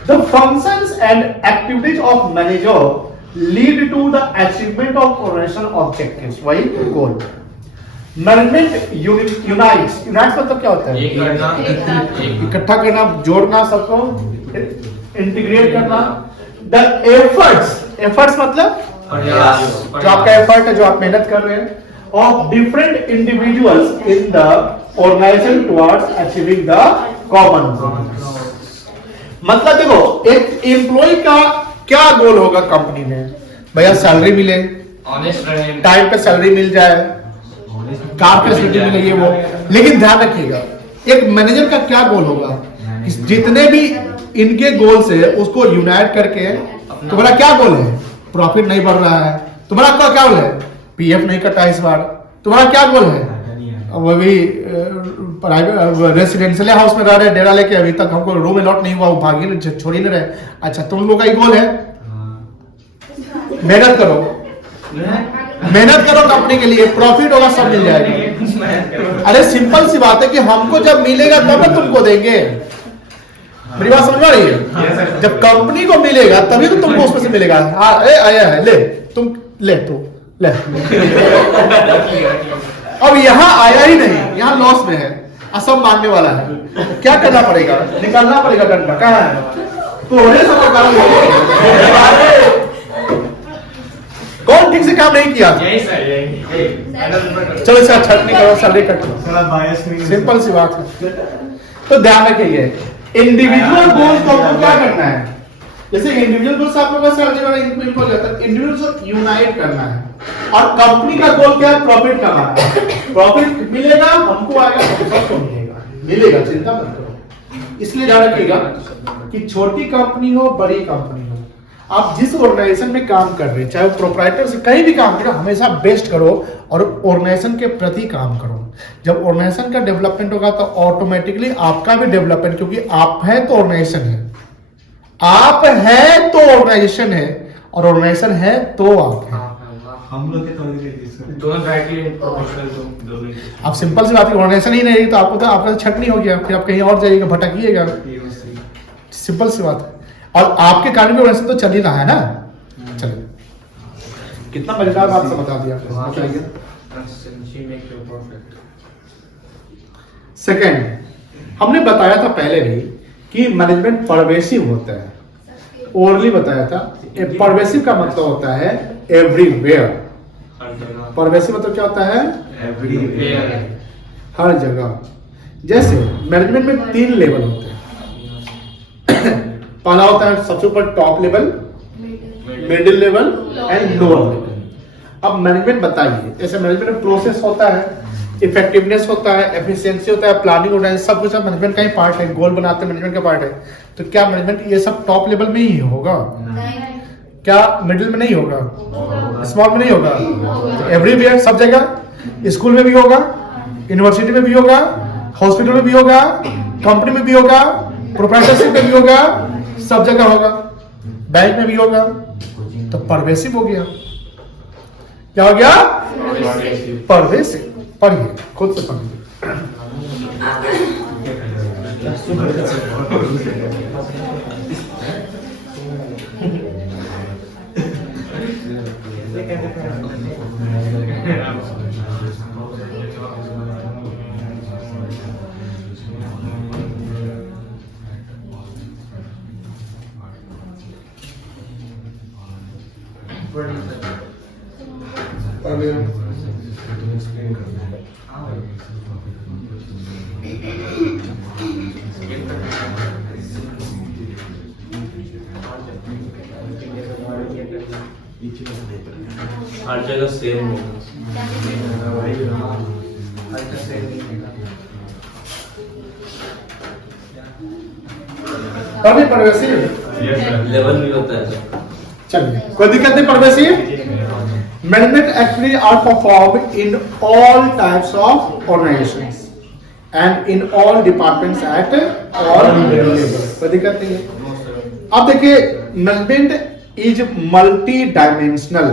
The functions and activities of manager lead to the achievement of organisational objectives, वही गोल। मैनेजमेंट यूनाइट्स मतलब क्या होता है? एक करना, इकट्ठा करना, जोड़ना, सबको इंटीग्रेट करना। द एफर्ट्स मतलब जो आपका एफर्ट है, जो आप मेहनत कर रहे हैं, of different individuals in the organisation towards achieving the common goal. मतलब देखो एक एम्प्लॉय का क्या गोल होगा कंपनी में? भैया सैलरी मिले, ऑनेस्ट रहे, टाइम पे सैलरी मिल जाए, कार फैसिलिटी मिलेगी वो। लेकिन ध्यान रखिएगा एक मैनेजर का क्या गोल होगा? जितने भी इनके गोल्स है उसको यूनाइट करके, तुम्हारा क्या गोल है? प्रॉफिट नहीं बढ़ रहा है, तुम्हारा क्या गोल है? पीएफ नहीं कटा इस बार, तुम्हारा क्या गोल है? वो भी प्राइवेट रेसिडेंशियल हाउस में रह रहे, डेरा लेके अभी तक हमको रूम अलॉट नहीं हुआ, वो भागी नहीं, छोड़ी नहीं रहे। अच्छा तुम लोग का गोल है मेहनत करो, मेहनत करो कंपनी के लिए, प्रॉफिट होगा, सब मिल जाएगा। अरे सिंपल सी बात है कि हमको जब मिलेगा तब ना तुमको देंगे। मेरी बात समझ आ रही है? जब कंपनी को मिलेगा तभी तो तुमको उसमें से मिलेगा। हाँ आया है, ले तुम ले तू ले। अब यहाँ आया ही नहीं, यहाँ लॉस में है, सब मांगने वाला है, क्या करना पड़ेगा? निकालना पड़ेगा डंडा। कहाँ है? तो कौन ठीक से काम नहीं किया? चलो इसका छटनी करो, सैलरी कट करो, सिंपल सी बात है। तो ध्यान रखिए इंडिविजुअल गोल्स को आपको क्या करना है? जैसे इंडिविजुअल गोल्स आप लोगों का सैलरी वाला इंडिविजुअल जाता है, इंडिविजुअल को यूनाइट करना है। और कंपनी का गोल क्या है? प्रॉफिट कमाना है। प्रॉफिट मिलेगा हमको, आएगा सबको मिलेगा, चिंता मत करो। इसलिए ध्यान रखिएगा कि छोटी कंपनी हो बड़ी कंपनी हो, आप जिस ऑर्गेनाइजेशन में काम कर रहे हैं, चाहे वो प्रोप्राइटर से कहीं भी काम करो, हमेशा बेस्ट करो और ऑर्गेनाइजेशन के प्रति काम करो। जब ऑर्गेनाइजेशन का डेवलपमेंट होगा तो ऑटोमेटिकली आपका भी डेवलपमेंट, क्योंकि आप हैं तो ऑर्गेनाइजेशन है, आप हैं तो ऑर्गेनाइजेशन है, और ऑर्गेनाइजेशन है तो आप हैं। हम लोग के दोनों डायरेक्टली प्रोपोर्शनल दोनों। आप सिंपल सी बात है, ऑर्गेनाइजेशन ही नहीं तो आपको तो आपका छटनी हो गया, फिर आप कहीं और जाइएगा, भटकिएगा। सिंपल सी बात है। और आपके कारण भी ऑर्गेनाइजेशन तो चल ही रहा है ना। चलिए कितना मजेदार बात से बता दिया। सेकेंड, हमने बताया था पहले भी कि मैनेजमेंट परवेसिव होता है, ओरली बताया था। परवेसिव का मतलब होता है एवरीवेयर। परवेसिव मतलब क्या होता है? एवरीवेयर, हर जगह। जैसे मैनेजमेंट में 3 लेवल होते हैं। पहला होता है सबसे ऊपर top level, middle level and lower level. अब मैनेजमेंट बताइए, जैसे मैनेजमेंट में प्रोसेस होता है, इफेक्टिवनेस होता है, एफिशिएंसी होता है, प्लानिंग होता है, सब कुछ मैनेजमेंट का ही पार्ट है। गोल बनाते हैं मैनेजमेंट का पार्ट है। तो क्या मैनेजमेंट ये सब टॉप लेवल में ही होगा? क्या मिडिल में नहीं होगा? स्मॉल में नहीं होगा? एवरीवेयर, सब जगह। स्कूल में भी होगा, यूनिवर्सिटी में भी होगा, हॉस्पिटल में भी होगा, कंपनी में भी होगा, प्रोप्राइटरशिप में भी होगा, सब जगह होगा, बैंक में भी होगा। तो परवेसिव हो गया। क्या हो गया? परवेसिव। पढ़िए, खुद से पढ़िए। हर जगह सेम तभी परवेसिव लेवल भी होता है। चलिए, कोई दिक्कत नहीं। Pervasive management actually are perform in all types of organisations and in all departments at all levels. कोई दिक्कत नहीं है। अब देखिए management is multi dimensional.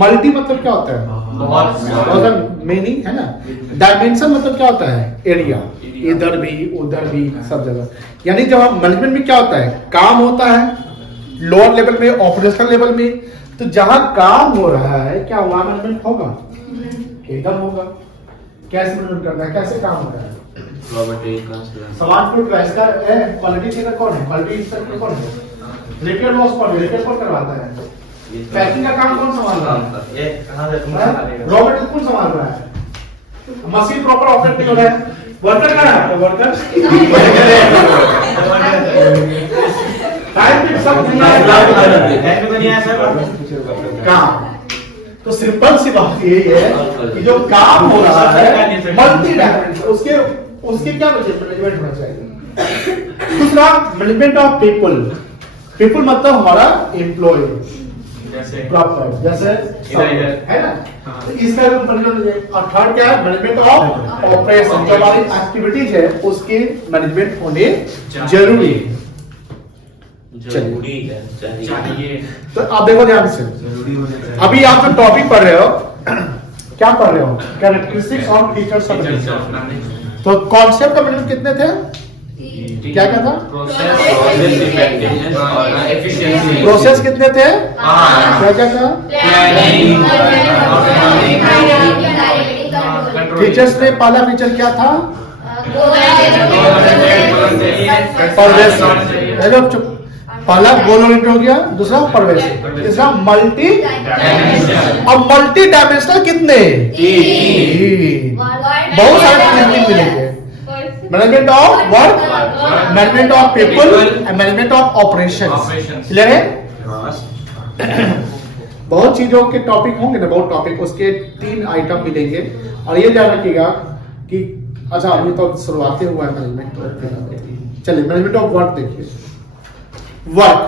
Multi मतलब क्या होता है? बहुत मीनिंग है ना। डायमेंशन मतलब क्या होता है? एरिया, इधर भी उधर भी सब जगह। यानी जब हम मैनेजमेंट में क्या होता है, काम होता है लोअर लेवल में, ऑपरेशनल लेवल में। तो जहां काम हो रहा है क्या वहां मैनेजमेंट होगा? एकदम होगा। कैसे मैनेजमेंट करना है, कैसे काम हो रहा है? सामान फ्रूट का इसका क्वालिटी चेकर कौन है? क्वालिटी इंस्पेक्टर कौन है? रिपेयर लॉस कौन है? रिपेयर कौन करवाता है? पैकिंग का काम कौन संभाल रहा है? ये कहां से तुम संभाल रहे हो? रॉ मटेरियल कौन संभाल रहा है? मशीन प्रॉपर ऑपरेट नहीं हो रहा है। वर्कर कहाँ है? वर्कर टाइम पे सब नहीं है काम। तो सिंपल सी बात यही है कि जो काम हो रहा है मल्टी डायमेंशनल, उसके उसके क्या मैनेजमेंट होना चाहिए। दूसरा मैनेजमेंट ऑफ पीपल। पीपल मतलब हमारा एम्प्लॉय, जैसे प्रॉपर जैसे इधर है ना। तो इसका भी मैनेजमेंट। और थर्ड क्या है? Management of operation. जो हमारी एक्टिविटीज है उसके मैनेजमेंट होने जरूरी है। जरूरी है चाहिए। तो आप देखो ध्यान से, अभी आप जो टॉपिक पढ़ रहे हो क्या पढ़ रहे हो? कैरेक्टरिस्टिक्स और फीचर्स ऑफ मैनेजमेंट। तो कॉन्सेप्ट का मैनेजमेंट कितने थे? क्या था? प्रोसेस, इफेक्टिवनेस और एफिशिएंसी। प्रोसेस कितने थे? हाँ। क्या था? प्लानिंग, फीचर्स में पहला फीचर क्या था? परवेश। हेलो चुप। पहला गोल ओरिएंटेड हो गया, दूसरा परवेश, तीसरा मल्टी। अब मल्टी डायमेंशनल कितने? तीन। बहुत सारे मैनेजमेंट मिलेंगे। Management of work, management of people and management of operations. Clear है? बहुत चीजों के टॉपिक होंगे ना, बहुत टॉपिक, उसके 3 आइटम मिलेंगे। और ये ध्यान रखिएगा कि अच्छा अभी तो शुरुआती हुआ है मैनेजमेंट। चलिए मैनेजमेंट ऑफ वर्क देखिए। Work,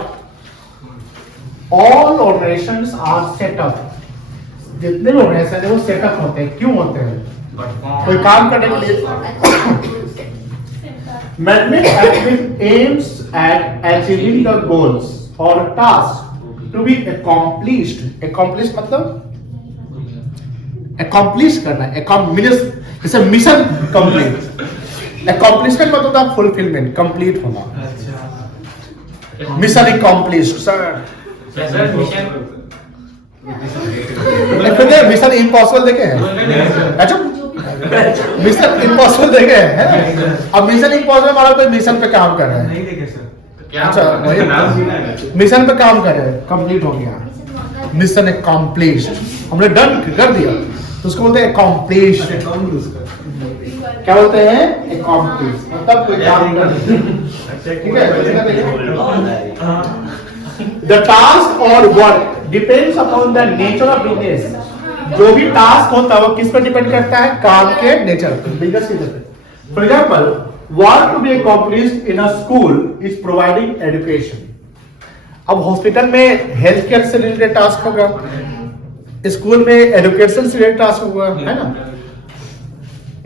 all organisations are set up. जितने भी ऑर्गेनाइजेशन है वो सेटअप होते हैं। क्यों होते हैं? कोई काम करने के लिए। Management activity aims at achieving the goals और task to be accomplished. Accomplish मतलब अकॉम्प्लिश करना, जैसे मिशन कंप्लीट। अकॉम्प्लिशमेंट मतलब होता है फुलफिलमेंट, कंप्लीट होना। Mission accomplished. Sir mission impossible देखे हैं? अच्छा मिशन इम्पॉसिबल देखे हैं? अब मिशन इम्पॉसिबल हमारा कोई मिशन पे काम कर रहा है। नहीं देखे सर। क्या अच्छा मिशन पे काम कर रहे हैं, कंप्लीट हो गया, मिशन अकॉम्प्लिश्ड, हमने डन कर दिया, तो उसको बोलते हैं अकॉम्प्लिश्ड। क्या बोलते हैं? अकॉम्प्लिश्ड मतलब कोई काम कर दिया। ठीक है? द टास्क और work depends upon the nature of business. जो भी टास्क होता है वो किस पर डिपेंड करता है? काम के नेचर पर, बिजनेस के nature. For example, work to be accomplished in a school is providing education. अब हॉस्पिटल में हेल्थ केयर से रिलेटेड टास्क होगा, स्कूल में एजुकेशन से रिलेटेड टास्क होगा, है ना।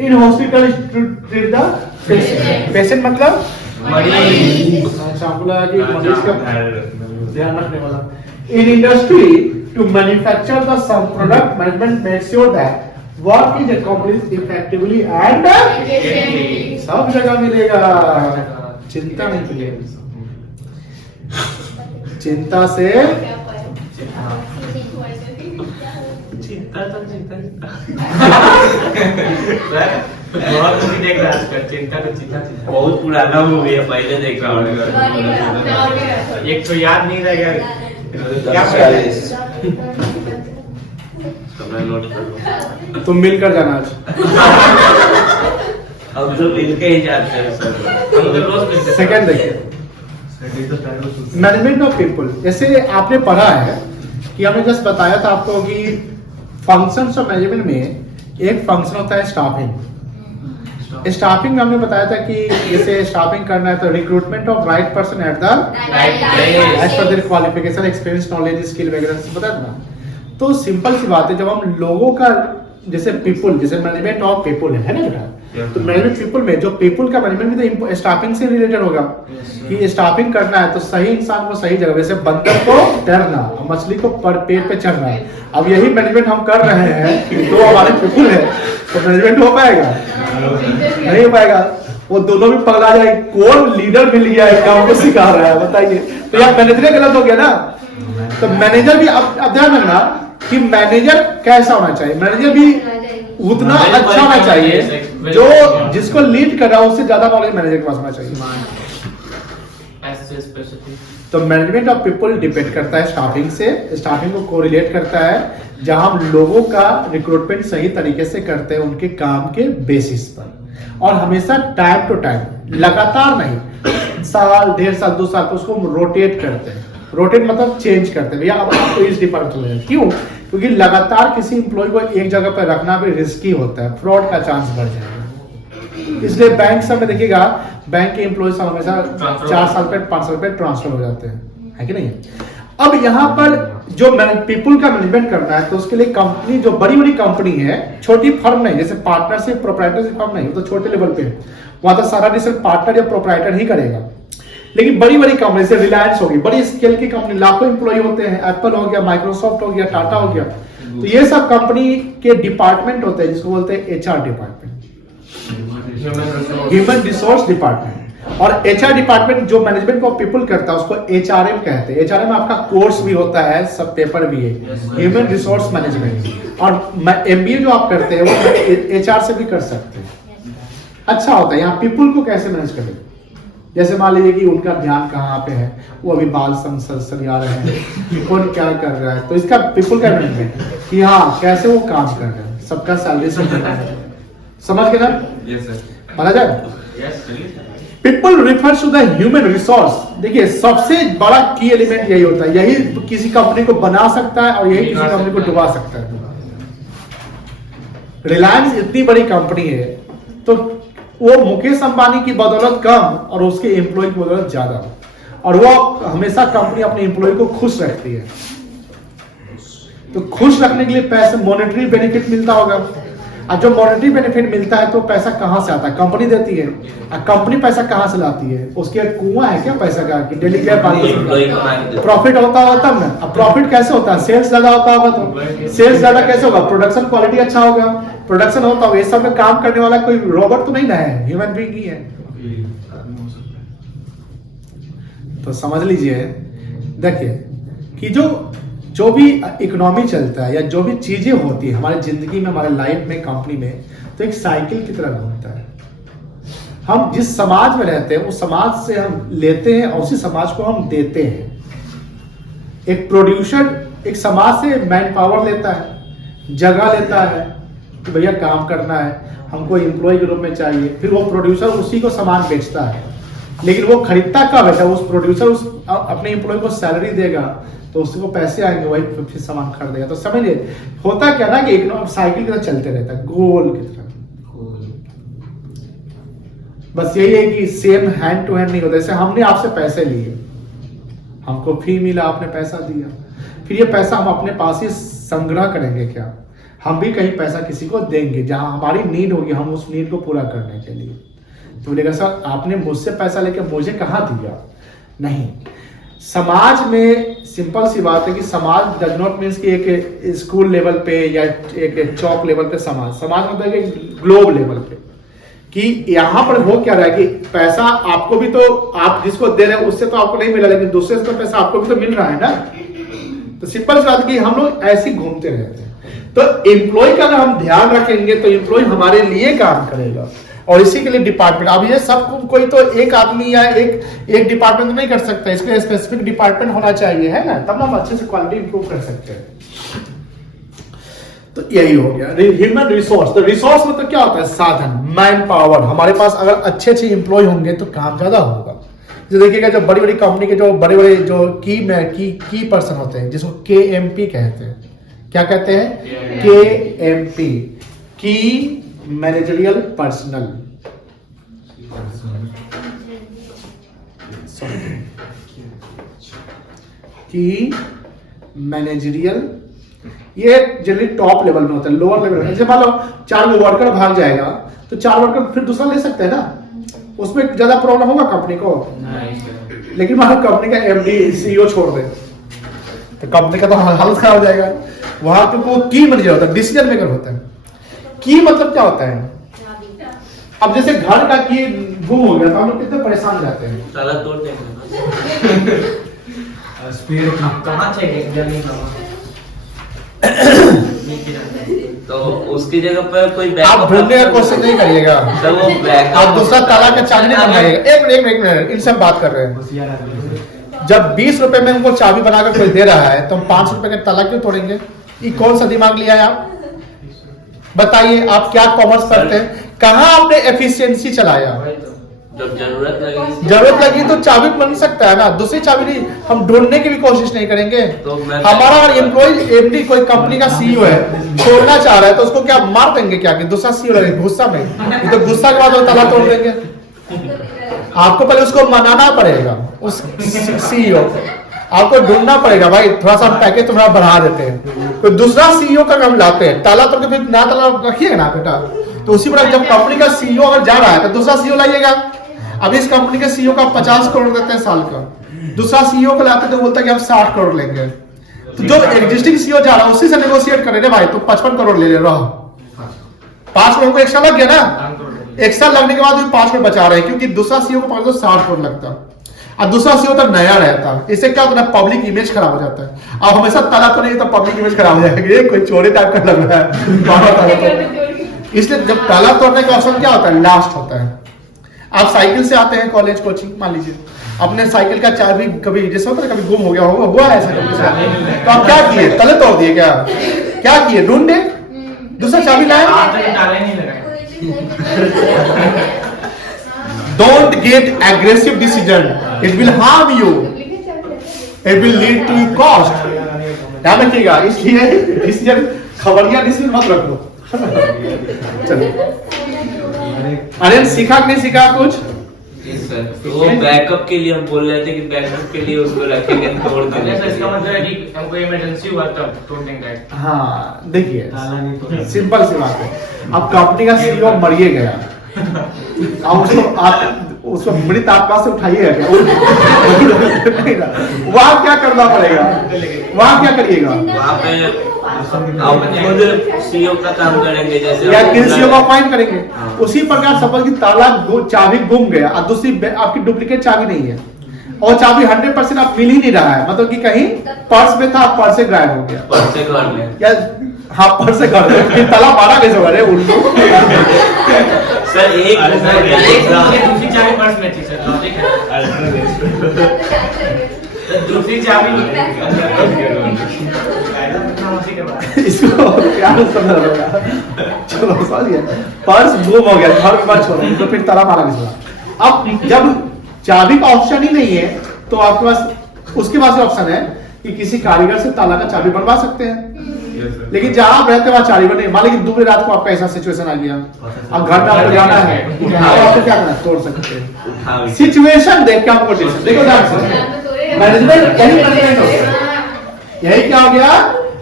In hospital to treat the patient मतलब मरीज। अच्छा बोला कि मरीज का ध्यान रखने वाला। In industry to manufacture the some product, management make sure that work is accomplished effectively and सब जगह मिलेगा। चिंता नहीं करिए, चिंता से बहुत मूवी देख रहा है चिंता तो चिंता। बहुत पुराना मूवी है, पहले देखा होगा। एक तो याद नहीं रह गया। क्या समय नोट कर लो। तुम मिलकर जाना आज। अब तो मिलके ही जाते हैं सर। हम तो रोज मिलते हैं। सेकंड देखिए, मैनेजमेंट ऑफ पीपल। जैसे आपने पढ़ा है कि हमने जस्ट बताया था आपको कि फंक्शंस ऑफ मैनेजमेंट में एक फंक्शन होता है स्टाफिंग। स्टाफिंग में हमने बताया था कि जैसे स्टाफिंग करना है तो recruitment of right person at the Right place. As per their qualification, experience, knowledge, skill वगैरह से बताया था ना। तो सिंपल सी बात है, जब हम लोगों का जैसे पीपल, जैसे मैनेजमेंट ऑफ पीपल है ना बेटा, तो मैनेजमेंट पीपल में जो पीपल का मैनेजमेंट भी तो स्टाफिंग से रिलेटेड होगा कि स्टाफिंग करना है तो सही इंसान को सही जगह, जैसे बंदर को तैरना और मछली को पेड़ पे चढ़ना। अब यही मैनेजमेंट हम कर रहे हैं तो हमारे पीपल है तो मैनेजमेंट हो पाएगा? नहीं हो पाएगा, वो दोनों भी पगला जाए। कौन लीडर मिल गया है काम को सिखा रहा है बताइए, तो यहाँ मैनेजर गलत हो गया ना। तो मैनेजर भी अब ध्यान रखना कि मैनेजर कैसा होना चाहिए, मैनेजर भी उतना अच्छा होना चाहिए जो जिसको लीड कर रहा है उससे ज्यादा नॉलेज मैनेजर के पास होना चाहिए। तो मैनेजमेंट ऑफ पीपल डिपेंड करता है स्टाफिंग से, स्टाफिंग को कोरिलेट करता है जहां हम लोगों का रिक्रूटमेंट सही तरीके से करते हैं उनके काम के बेसिस पर, और हमेशा टाइम टू टाइम, लगातार नहीं, साल 1.5 साल 2 साल पर उसको रोटेट करते हैं। रोटेट मतलब चेंज करते हैं, भैया अब आपको इस डिपार्टमेंट चले जाए। क्यों? क्योंकि लगातार किसी एम्प्लॉय को एक जगह पर रखना भी रिस्की होता है, फ्रॉड का चांस बढ़ जाएगा। इसलिए बैंक सब में देखिएगा, बैंक के एम्प्लॉय सब हमेशा 4 साल पे 5 साल पे ट्रांसफर हो जाते हैं, है कि नहीं? अब यहाँ पर जो पीपल का मैनेजमेंट करना है तो उसके लिए कंपनी, जो बड़ी बड़ी कंपनी है, छोटी फर्म नहीं, जैसे पार्टनरशिप प्रोप्राइटरशिप फर्म नहीं, तो छोटे लेवल पे वहां तो सारा डिसीजन पार्टनर या प्रोप्राइटर ही करेगा। लेकिन बड़ी बड़ी कंपनी जैसे रिलायंस होगी, बड़ी स्केल की कंपनी, लाखों एम्प्लॉय होते हैं, एप्पल हो गया, माइक्रोसॉफ्ट हो गया, टाटा हो गया, तो ये सब कंपनी के डिपार्टमेंट होते हैं जिसको बोलते हैं HR department, human resource department. और एचआर डिपार्टमेंट जो मैनेजमेंट को पीपल करता है उसको एचआरएम कहते हैं। एचआरएम आपका कोर्स भी होता है, सब पेपर भी है, ह्यूमन रिसोर्स मैनेजमेंट। और एमबीए जो आप करते हैं वो एचआर से भी कर सकते हैं, अच्छा होता है। यहाँ पीपल को कैसे मैनेज करें, जैसे मान लीजिए कि उनका ध्यान कहाँ पे है, वो अभी बाल सरिया रहे हैं, कौन क्या कर रहा है, तो इसका पीपल का मैनेजमेंट कि हाँ कैसे वो काम कर रहे हैं, सबका सैलरी समझ के ना, समझ जाए। People refers to the human resource. देखिए सबसे बड़ा की एलिमेंट यही होता है, यही किसी कंपनी को बना सकता है और यही किसी कंपनी को डुबा सकता है। रिलायंस इतनी बड़ी कंपनी है तो वो मुकेश अंबानी की बदौलत कम और उसके एम्प्लॉय की बदौलत ज्यादा, और वो हमेशा कंपनी अपने एम्प्लॉय को खुश रखती है। तो खुश रखने के लिए पैसे, मॉनेटरी बेनिफिट मिलता होगा, और जो मॉनेटरी बेनिफिट मिलता है तो पैसा कहां से आता है, कंपनी देती है। और कंपनी पैसा कहां से लाती है, उसके कुआं है क्या पैसा का कि डेली क्या प्रॉफिट होता होगा तब ना। अब प्रॉफिट कैसे होता है, सेल्स ज्यादा होता होगा, तो सेल्स ज्यादा कैसे होगा, प्रोडक्शन क्वालिटी अच्छा होगा, प्रोडक्शन होता होगा। इस सब में काम करने वाला कोई रोबोट तो नहीं ना है, ह्यूमन बीइंग ही है। तो समझ लीजिए, देखिए कि जो भी इकोनॉमी चलता है या जो भी चीजें होती है हमारी जिंदगी में, हमारे लाइफ में, कंपनी में, तो एक साइकिल की तरह घूमता है। हम जिस समाज में रहते हैं उस समाज से हम लेते हैं और उसी समाज को हम देते हैं। एक प्रोड्यूसर एक समाज से मैन पावर लेता है, जगह लेता है कि भैया काम करना है, हमको एम्प्लॉय के रूप में चाहिए, फिर वो प्रोड्यूसर उसी को सामान बेचता है। लेकिन वो खरीदता कब है, जब उस प्रोड्यूसर उस अपने एम्प्लॉय को सैलरी देगा तो उसको पैसे आएंगे, वही फिर सामान खरीदेगा। तो समझिए होता क्या ना कि एक साइकिल की तरह चलते रहता है, गोल की तरह। बस यही है कि सेम हैंड टू हैंड नहीं होता। जैसे हमने आपसे पैसे लिए, हमको फी मिला, आपने पैसा दिया, फिर ये पैसा हम अपने पास ही संग्रह करेंगे क्या, हम भी कहीं पैसा किसी को देंगे जहां हमारी नीड होगी, हम उस नीड को पूरा करने के लिए। तो बोलेगा सर आपने मुझसे पैसा लेके मुझे कहाँ दिया, नहीं। समाज में सिंपल सी बात है कि समाज डज नॉट मीन्स कि एक स्कूल लेवल पे या एक चौक लेवल पे समाज मतलब एक ग्लोब लेवल पे, कि यहाँ पर हो क्या रहा है कि पैसा आपको भी, तो आप जिसको दे रहे हैं उससे तो आपको नहीं मिला, लेकिन दूसरे से तो पैसा आपको भी तो मिल रहा है ना। तो सिंपल सी बात कि हम लोग ऐसे घूमते रहते हैं। तो एम्प्लॉय का अगर हम ध्यान रखेंगे तो एम्प्लॉय हमारे लिए काम करेगा, और इसी के लिए डिपार्टमेंट। अब ये सब कोई तो एक आदमी या एक डिपार्टमेंट नहीं कर सकता, इसके लिए स्पेसिफिक डिपार्टमेंट होना चाहिए, है ना, तब हम अच्छे से क्वालिटी इंप्रूव कर सकते हैं। तो यही हो गया ह्यूमन रिसोर्स। तो रिसोर्स मतलब क्या होता है, साधन, मैन पावर। हमारे पास अगर अच्छे एम्प्लॉय होंगे तो काम ज्यादा होगा। जो देखिएगा जो बड़ी बड़ी कंपनी के जो बड़े बड़े जो की पर्सन होते हैं, जिसको KMP कहते हैं, क्या कहते हैं, KMP, की मैनेजरियल पर्सनल, की मैनेजरियल ये जनरली टॉप लेवल में होता है, लोअर लेवल में जैसे मान लो 4 वर्कर भाग जाएगा तो 4 वर्कर फिर दूसरा ले सकते हैं ना, उसमें ज्यादा प्रॉब्लम होगा कंपनी को। लेकिन मान लो कंपनी का एमडी सीईओ छोड़ दे तो कंपनी का तो हालत खराब हो जाएगा। वहां पे वो की मैनेजर होता है, डिसीजन मेकर होता है। की मतलब क्या होता है, अब जैसे घर का की गुम हो गया तो हम लोग कितने परेशान रहते हैं। ताला तोड़ देंगे स्पीड कहाँ चाहिए जल्दी तो उसकी जगह पर कोई आप ढूंढने का क्वेश्चन नहीं करिएगा, तो वो बैकअप आप दूसरा ताला का चाबी नहीं बनाइएगा। एक मिनट इनसे हम बात कर रहे हैं। जब 20 रुपए में हमको चाबी बनाकर कोई दे रहा है तो हम 5 रुपए का ताला क्यों तोड़ेंगे? ये कौन सा दिमाग लिया है आप बताइए। आप क्या कॉमर्स पढ़ते हैं, कहाँ आपने एफिशिएंसी चलाया? जब जरूरत लगी तो चाबी बन सकता है ना, दूसरी चाबी नहीं। हम ढूंढने की भी कोशिश नहीं करेंगे। तो हमारा एम्प्लॉय एमडी कोई कंपनी का सीईओ है, छोड़ना चाह रहा है तो उसको क्या मार देंगे क्या कि दूसरा सीईओ लगे गुस्सा में? तो गुस्सा के बाद वो ताला तोड़ देंगे। आपको पहले उसको मनाना पड़ेगा, उस सीईओ आपको ढूंढना पड़ेगा। भाई थोड़ा सा पैकेज थोड़ा बढ़ा देते हैं, तो दूसरा सीईओ का हम लाते हैं, ताला तोड़ के फिर नया ताला रखिएगा ना बेटा। तो उसी प्रकार जब कंपनी का सीईओ अगर जा रहा है तो दूसरा सीईओ लाइएगा। अब इस कंपनी के सीईओ का 50 करोड़ देते हैं साल का, दूसरा सीईओ को लाते तो बोलता है कि हम 60 करोड़ लेंगे। तो जो एग्जिस्टिंग सीईओ जा रहा है उसी से नेगोशिएट करे, भाई तो 55 करोड़ ले रहा, 5 करोड़ को एक्स्ट्रा लग गया ना। एक्स्ट्रा लगने के बाद भी 5 करोड़ बचा रहे हैं, क्योंकि दूसरा सीईओ को पकड़ तो 60 करोड़ लगता और दूसरा सीईओ तो नया रहता। इससे क्या होता है, पब्लिक इमेज खराब हो जाता है। अब हमेशा ताला तो नहीं तो पब्लिक इमेज खराब हो जाएगी, ये कोई चोरी टाइप का लग रहा है। इसलिए जब ताला तोड़ने का ऑप्शन क्या होता है, लास्ट होता है। आप साइकिल से आते हैं कॉलेज कोचिंग, मान लीजिए अपने साइकिल का चाबी कभी जैसे होता है कभी गुम हो गया होगा, हुआ है ऐसा कभी से, तो आप क्या किए, ताले तोड़ दिए क्या किए, ढूंढे दूसरा चाबी लाए। ताले नहीं लगाए। Don't get aggressive decision. It will harm you. It will lead to cost. ध्यान रखिएगा, इसलिए डिसीजन खबरिया डिसीजन मत रखो। चलिए, अरे सीखा कि नहीं सीखा कुछ? तो वो बैकअप के लिए हम बोल रहे थे कि बैकअप के लिए उसको रखेंगे तोड़ देंगे। इसका मतलब है कि हमको इमरजेंसी हुआ तब तोड़ देंगे। हाँ देखिए सिंपल सी बात है, अब कंपनी का सीईओ मरिए गया, आप उसको मृत आत्मा से उठाइएगा क्या? वहां क्या करना पड़ेगा, वहां क्या करिएगा? वहाँ पे आप खुद सीईओ का काम करेंगे, जैसे या किसी सीईओ को अपॉइंट करेंगे। उसी प्रकार सपोज कि ताला चाबी गुम गया और दूसरी आपकी डुप्लीकेट चाबी नहीं है और चाबी 100% आप मिल ही नहीं रहा है, मतलब कि कहीं पर्स में था, पर्स से गायब हो गया, पर्स से घर में या हाँ पर्स से घर में, ताला मारा कैसे हो रहा है उल्टू? सर एक दूसरी चाबी पर्स में थी सर, लॉजिक है। दूसरी चाबी इसको क्या समझ रहा है? चलो समझ गया, पर्स गुम हो गया, घर के पास छोड़ा तो फिर ताला मारा किसका? अब जब चाबी का ऑप्शन ही नहीं है तो आपके पास उसके पास ऑप्शन है कि किसी कारीगर से ताला का चाबी बनवा सकते हैं। लेकिन जहां आप रहते हैं वहां चाबी बने, मान लीजिए दूसरी रात को आपका ऐसा सिचुएशन आ गया, अब घर में आपको जाना है, आपको क्या करना, तोड़ सकते हैं। सिचुएशन देख के आपको देखो ध्यान से, मैनेजमेंट यही क्या हो गया,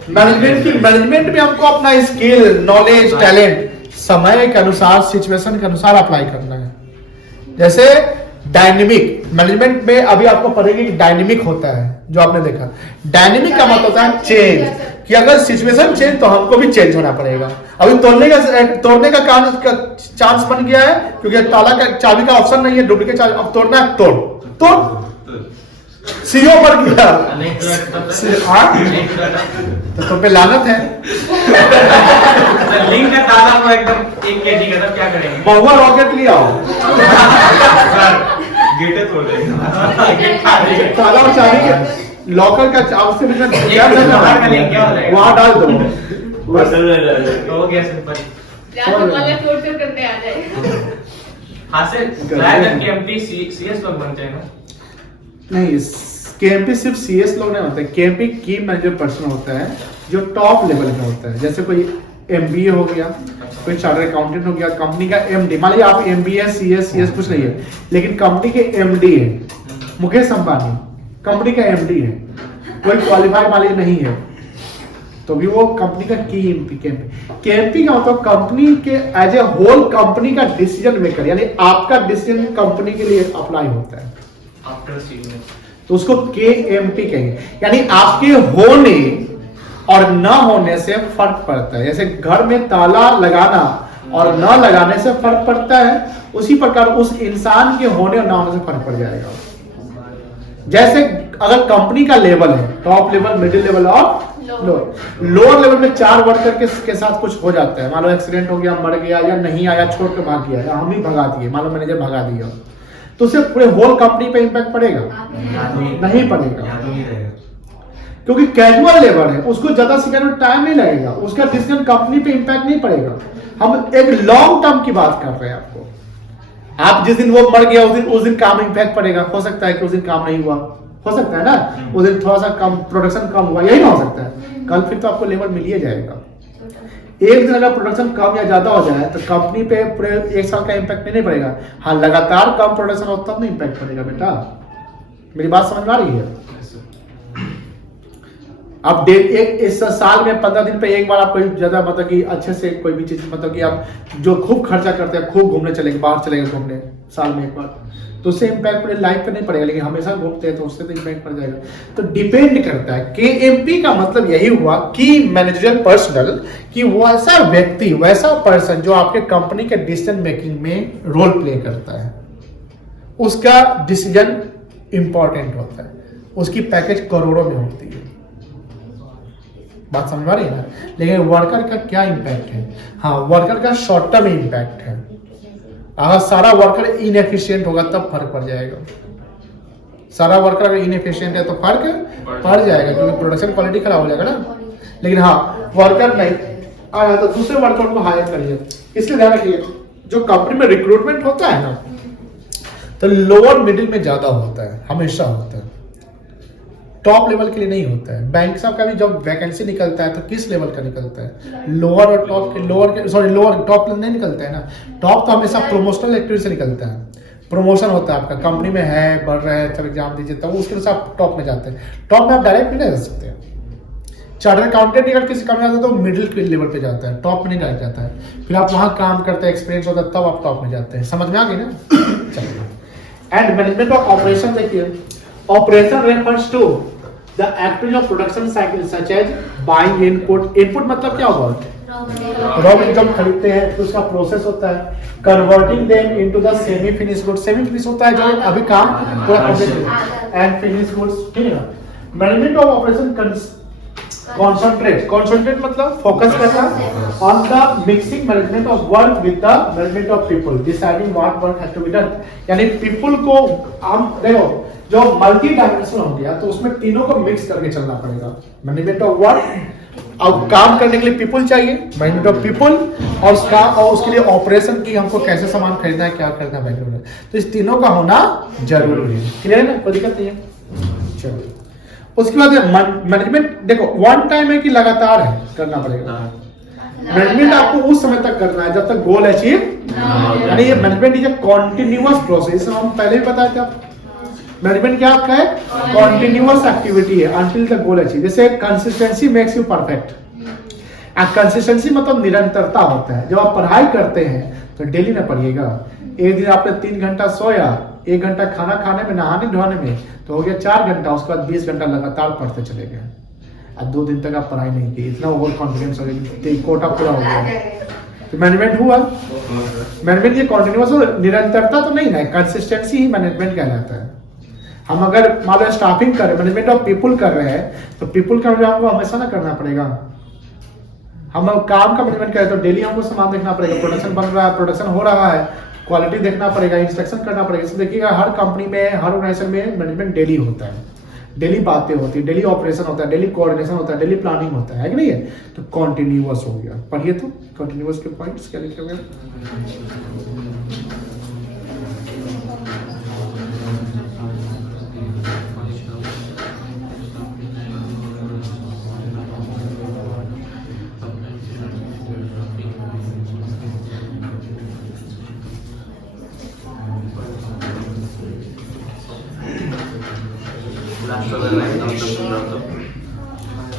मैनेजमेंट में हमको अपना स्किल, नॉलेज, टैलेंट समय के अनुसार, सिचुएशन के अनुसार अप्लाई करना है। जैसे डायनेमिक मैनेजमेंट में अभी आपको पढ़ेंगे कि डायनेमिक होता है, जो आपने देखा डायनेमिक का मतलब होता है चेंज, कि अगर सिचुएशन चेंज तो हमको भी चेंज होना पड़ेगा। अभी तोड़ने का चांस बन गया है क्योंकि ताला का चाबी का ऑप्शन नहीं है, डुप्लीकेट चाबी, अब तोड़ना है, तोड़ सीईओ पर गया तो पे लानत है। लिंक का ताला को एकदम 1 केजी का, तब क्या करेंगे? बहुआ रॉकेट ले आओ, गेटे तोड़ देंगे। ताला और चाबी के लॉकर का चाबी से वहां डाल दो, हो गया सिंपल। करते आ जाए। हाँ सर, शायद केएमपी सीएस लोग बनते हैं ना? नहीं, केएमपी सिर्फ सीएस लोग नहीं होते, केएमपी की मैनेजर पर्सन होता है जो टॉप लेवल में होता है। जैसे कोई एमबीए हो गया, कोई चार्टर्ड अकाउंटेंट हो गया, कंपनी का एमडी, मान लीजिए आप एमबीए सीएस कुछ नहीं है, लेकिन कंपनी के एमडी है, मुकेश अंबानी कंपनी का एमडी है, कोई क्वालिफाई मान लीजिए नहीं है, तो भी वो कंपनी का की एमपी केएमपी का मतलब कंपनी के एज ए होल कंपनी का डिसीजन मेकर, यानी आपका डिसीजन कंपनी के लिए अप्लाई होता है आफ्टर सीइंग तो उसको केएमपी कहेंगे। यानी आपके होने और न होने से फर्क पड़ता है। जैसे घर में ताला लगाना और न लगाने से फर्क पड़ता है, उसी प्रकार उस इंसान के होने और न होने से फर्क पड़ जाएगा। जैसे अगर कंपनी का लेवल है टॉप लेवल, मिडिल लेवल और लोअर लेवल में 4 वर्कर के साथ कुछ हो जाता है, मान लो एक्सीडेंट हो गया, मर गया या नहीं आया, छोड़ के भाग गया या हम ही भगा दिए, मान लो मैनेजर भगा दिया, तो उससे पूरे होल कंपनी पे इंपैक्ट पड़ेगा? नहीं पड़ेगा, क्योंकि कैजुअल लेबर है, उसको ज्यादा सीखने में टाइम नहीं लगेगा, उसका डिसीजन कंपनी पे इंपैक्ट नहीं पड़ेगा। हम एक लॉन्ग टर्म की बात कर रहे हैं। आपको आप जिस दिन वो मर गया उस दिन काम इंपैक्ट पड़ेगा, हो सकता है कि उस दिन काम नहीं हुआ, हो सकता है ना उस दिन थोड़ा सा कम प्रोडक्शन कम हुआ, यही ना हो सकता है, कल फिर तो आपको लेबर मिल ही जाएगा। एक दिन अगर प्रोडक्शन कम या ज्यादा हो जाए तो कंपनी पे पूरे 1 साल का इंपैक्ट नहीं पड़ेगा। हाँ, लगातार कम प्रोडक्शन हो तब नहीं इंपैक्ट पड़ेगा बेटा। मेरी बात समझ में आ रही है? अब इस साल में 15 दिन पे एक बार आप कोई ज्यादा मतलब कि अच्छे से कोई भी चीज मतलब कि आप जो खूब खर्चा करते हैं, खूब घूमने चलेंगे, बाहर चलेंगे घूमने साल में एक बार, तो उससे इंपैक्ट पूरे लाइफ पे नहीं पड़ेगा, लेकिन हमेशा घूमते हैं तो उससे तो इंपैक्ट पड़ जाएगा। तो डिपेंड करता है। केएमपी का मतलब यही हुआ कि मैनेजरियल पर्सनल, कि वो ऐसा व्यक्ति, वैसा पर्सन जो आपके कंपनी के डिसीजन मेकिंग में रोल प्ले करता है, उसका डिसीजन इंपॉर्टेंट होता है, उसकी पैकेज करोड़ों में होती है। बात समझ में आ रही है ना? लेकिन वर्कर का क्या इंपैक्ट है? हाँ, वर्कर का शॉर्ट टर्म इंपैक्ट है। अगर सारा वर्कर इनएफिशिएंट होगा तब फर्क पड़ जाएगा। सारा वर्कर अगर इनएफिशिएंट है तो फर्क पड़ जाएगा, क्योंकि प्रोडक्शन क्वालिटी खराब हो जाएगा ना। लेकिन हाँ, वर्कर नहीं आया तो दूसरे वर्कर को हायर करिए। इसलिए ध्यान रखिए, जो कंपनी में रिक्रूटमेंट होता है ना, तो लोअर मिडिल में ज्यादा होता है, हमेशा होता है, टॉप लेवल के लिए नहीं होता है। बैंक साहब का भी जब वैकेंसी निकलता है तो किस लेवल का निकलता है? लोअर और टॉप के, लोअर टॉप नहीं निकलता है ना। टॉप तो हमेशा प्रमोशनल एक्टिविटी से निकलता है, प्रमोशन होता है आपका, कंपनी में है, बढ़ रहा है, चलो एग्जाम दीजिए, तब उसके अनुसार आप टॉप में जाते हैं। टॉप में आप डायरेक्ट नहीं जा सकते हैं। चार्टर्ड अकाउंटेंट अगर किसी काम में जाता है तो मिडिल लेवल पे जाता है, टॉप में नहीं डायरेक्ट जाता है। फिर आप वहां काम करते हैं, एक्सपीरियंस होता है, तब आप टॉप में जाते हैं। समझ में आ गई ना? चलिए, एंड मैनेजमेंट ऑफ ऑपरेशन देखिए। Operation refers to the activity of production cycle such as buying input मतलब क्या होगा? रॉ मटेरियल जब खरीदते हैं तो उसका प्रोसेस होता है, converting them into the semi finish goods. Semi finish होता है जो अभी काम पूरा कंप्लीट है, एंड फिनिश गुड्स, ठीक है ना। मैनेजमेंट ऑफ ऑपरेशन कंसंट्रेट मतलब फोकस करना on the mixing management of work with the management of people, deciding what work has to be done. यानी पीपल को हम देखो, जो मल्टी डायमेंशनल हो गया तो उसमें तीनों को मिक्स करके चलना पड़ेगा। मैनेजमेंट ऑफ वर्क, अब काम करने के लिए पीपल चाहिए, मैनेजमेंट ऑफ पीपल, और उसके लिए ऑपरेशन की, हमको कैसे सामान खरीदना है, क्या खरीदना है, तो इस तीनों का होना जरूरी है। क्लियर है ना? कोई दिक्कत नहीं है। चलो, उसके बाद मैनेजमेंट देखो, वन टाइम है कि लगातार है, करना पड़ेगा। मैनेजमेंट आपको उस समय तक करना है जब तक गोल अचीव, यानी ये management is a continuous process. हम पहले भी बताया था, मैनेजमेंट क्या आपका है? कॉन्टिन्यूअस एक्टिविटी है अंटिल द गोल अचीव। जैसे consistency makes you perfect. Consistency मतलब निरंतरता होता है। जब आप पढ़ाई करते हैं तो डेली ना पढ़िएगा। एक दिन आपने 3 घंटा सोया, 1 घंटा खाना खाने में, नहाने धोने में, तो हो गया 4 घंटा, उसके बाद 20 घंटा लगातार पढ़ते चले गए। अब 2 दिन तक आप पढ़ाई नहीं की, इतना ओवर कॉन्फिडेंस हो गया, कोटा पूरा हो गया, तो मैनेजमेंट हुआ। मैनेजमेंट ये कॉन्टिन्यूअस निरंतरता तो नहीं है, कंसिस्टेंसी ही मैनेजमेंट कहलाता है। हम अगर मान लो स्टाफिंग कर रहे हैं, मैनेजमेंट ऑफ पीपल कर रहे हैं, तो पीपल का हमको हमेशा ना करना पड़ेगा। हम काम का मैनेजमेंट करें तो डेली हमको सामान देखना पड़ेगा, प्रोडक्शन बन रहा है, प्रोडक्शन हो रहा है, क्वालिटी देखना पड़ेगा, इंस्पेक्शन करना पड़ेगा। इसलिए देखिएगा हर कंपनी में, हर ऑर्गेनाइजेशन में मैनेजमेंट डेली होता है, डेली बातें होती है, डेली ऑपरेशन होता है, डेली कोऑर्डिनेशन होता है, डेली प्लानिंग होता है कि नहीं है? तो कॉन्टिन्यूअस हो गया। पढ़िए तो कॉन्टिन्यूअस के पॉइंट्स क्या लिखे हुए हैं।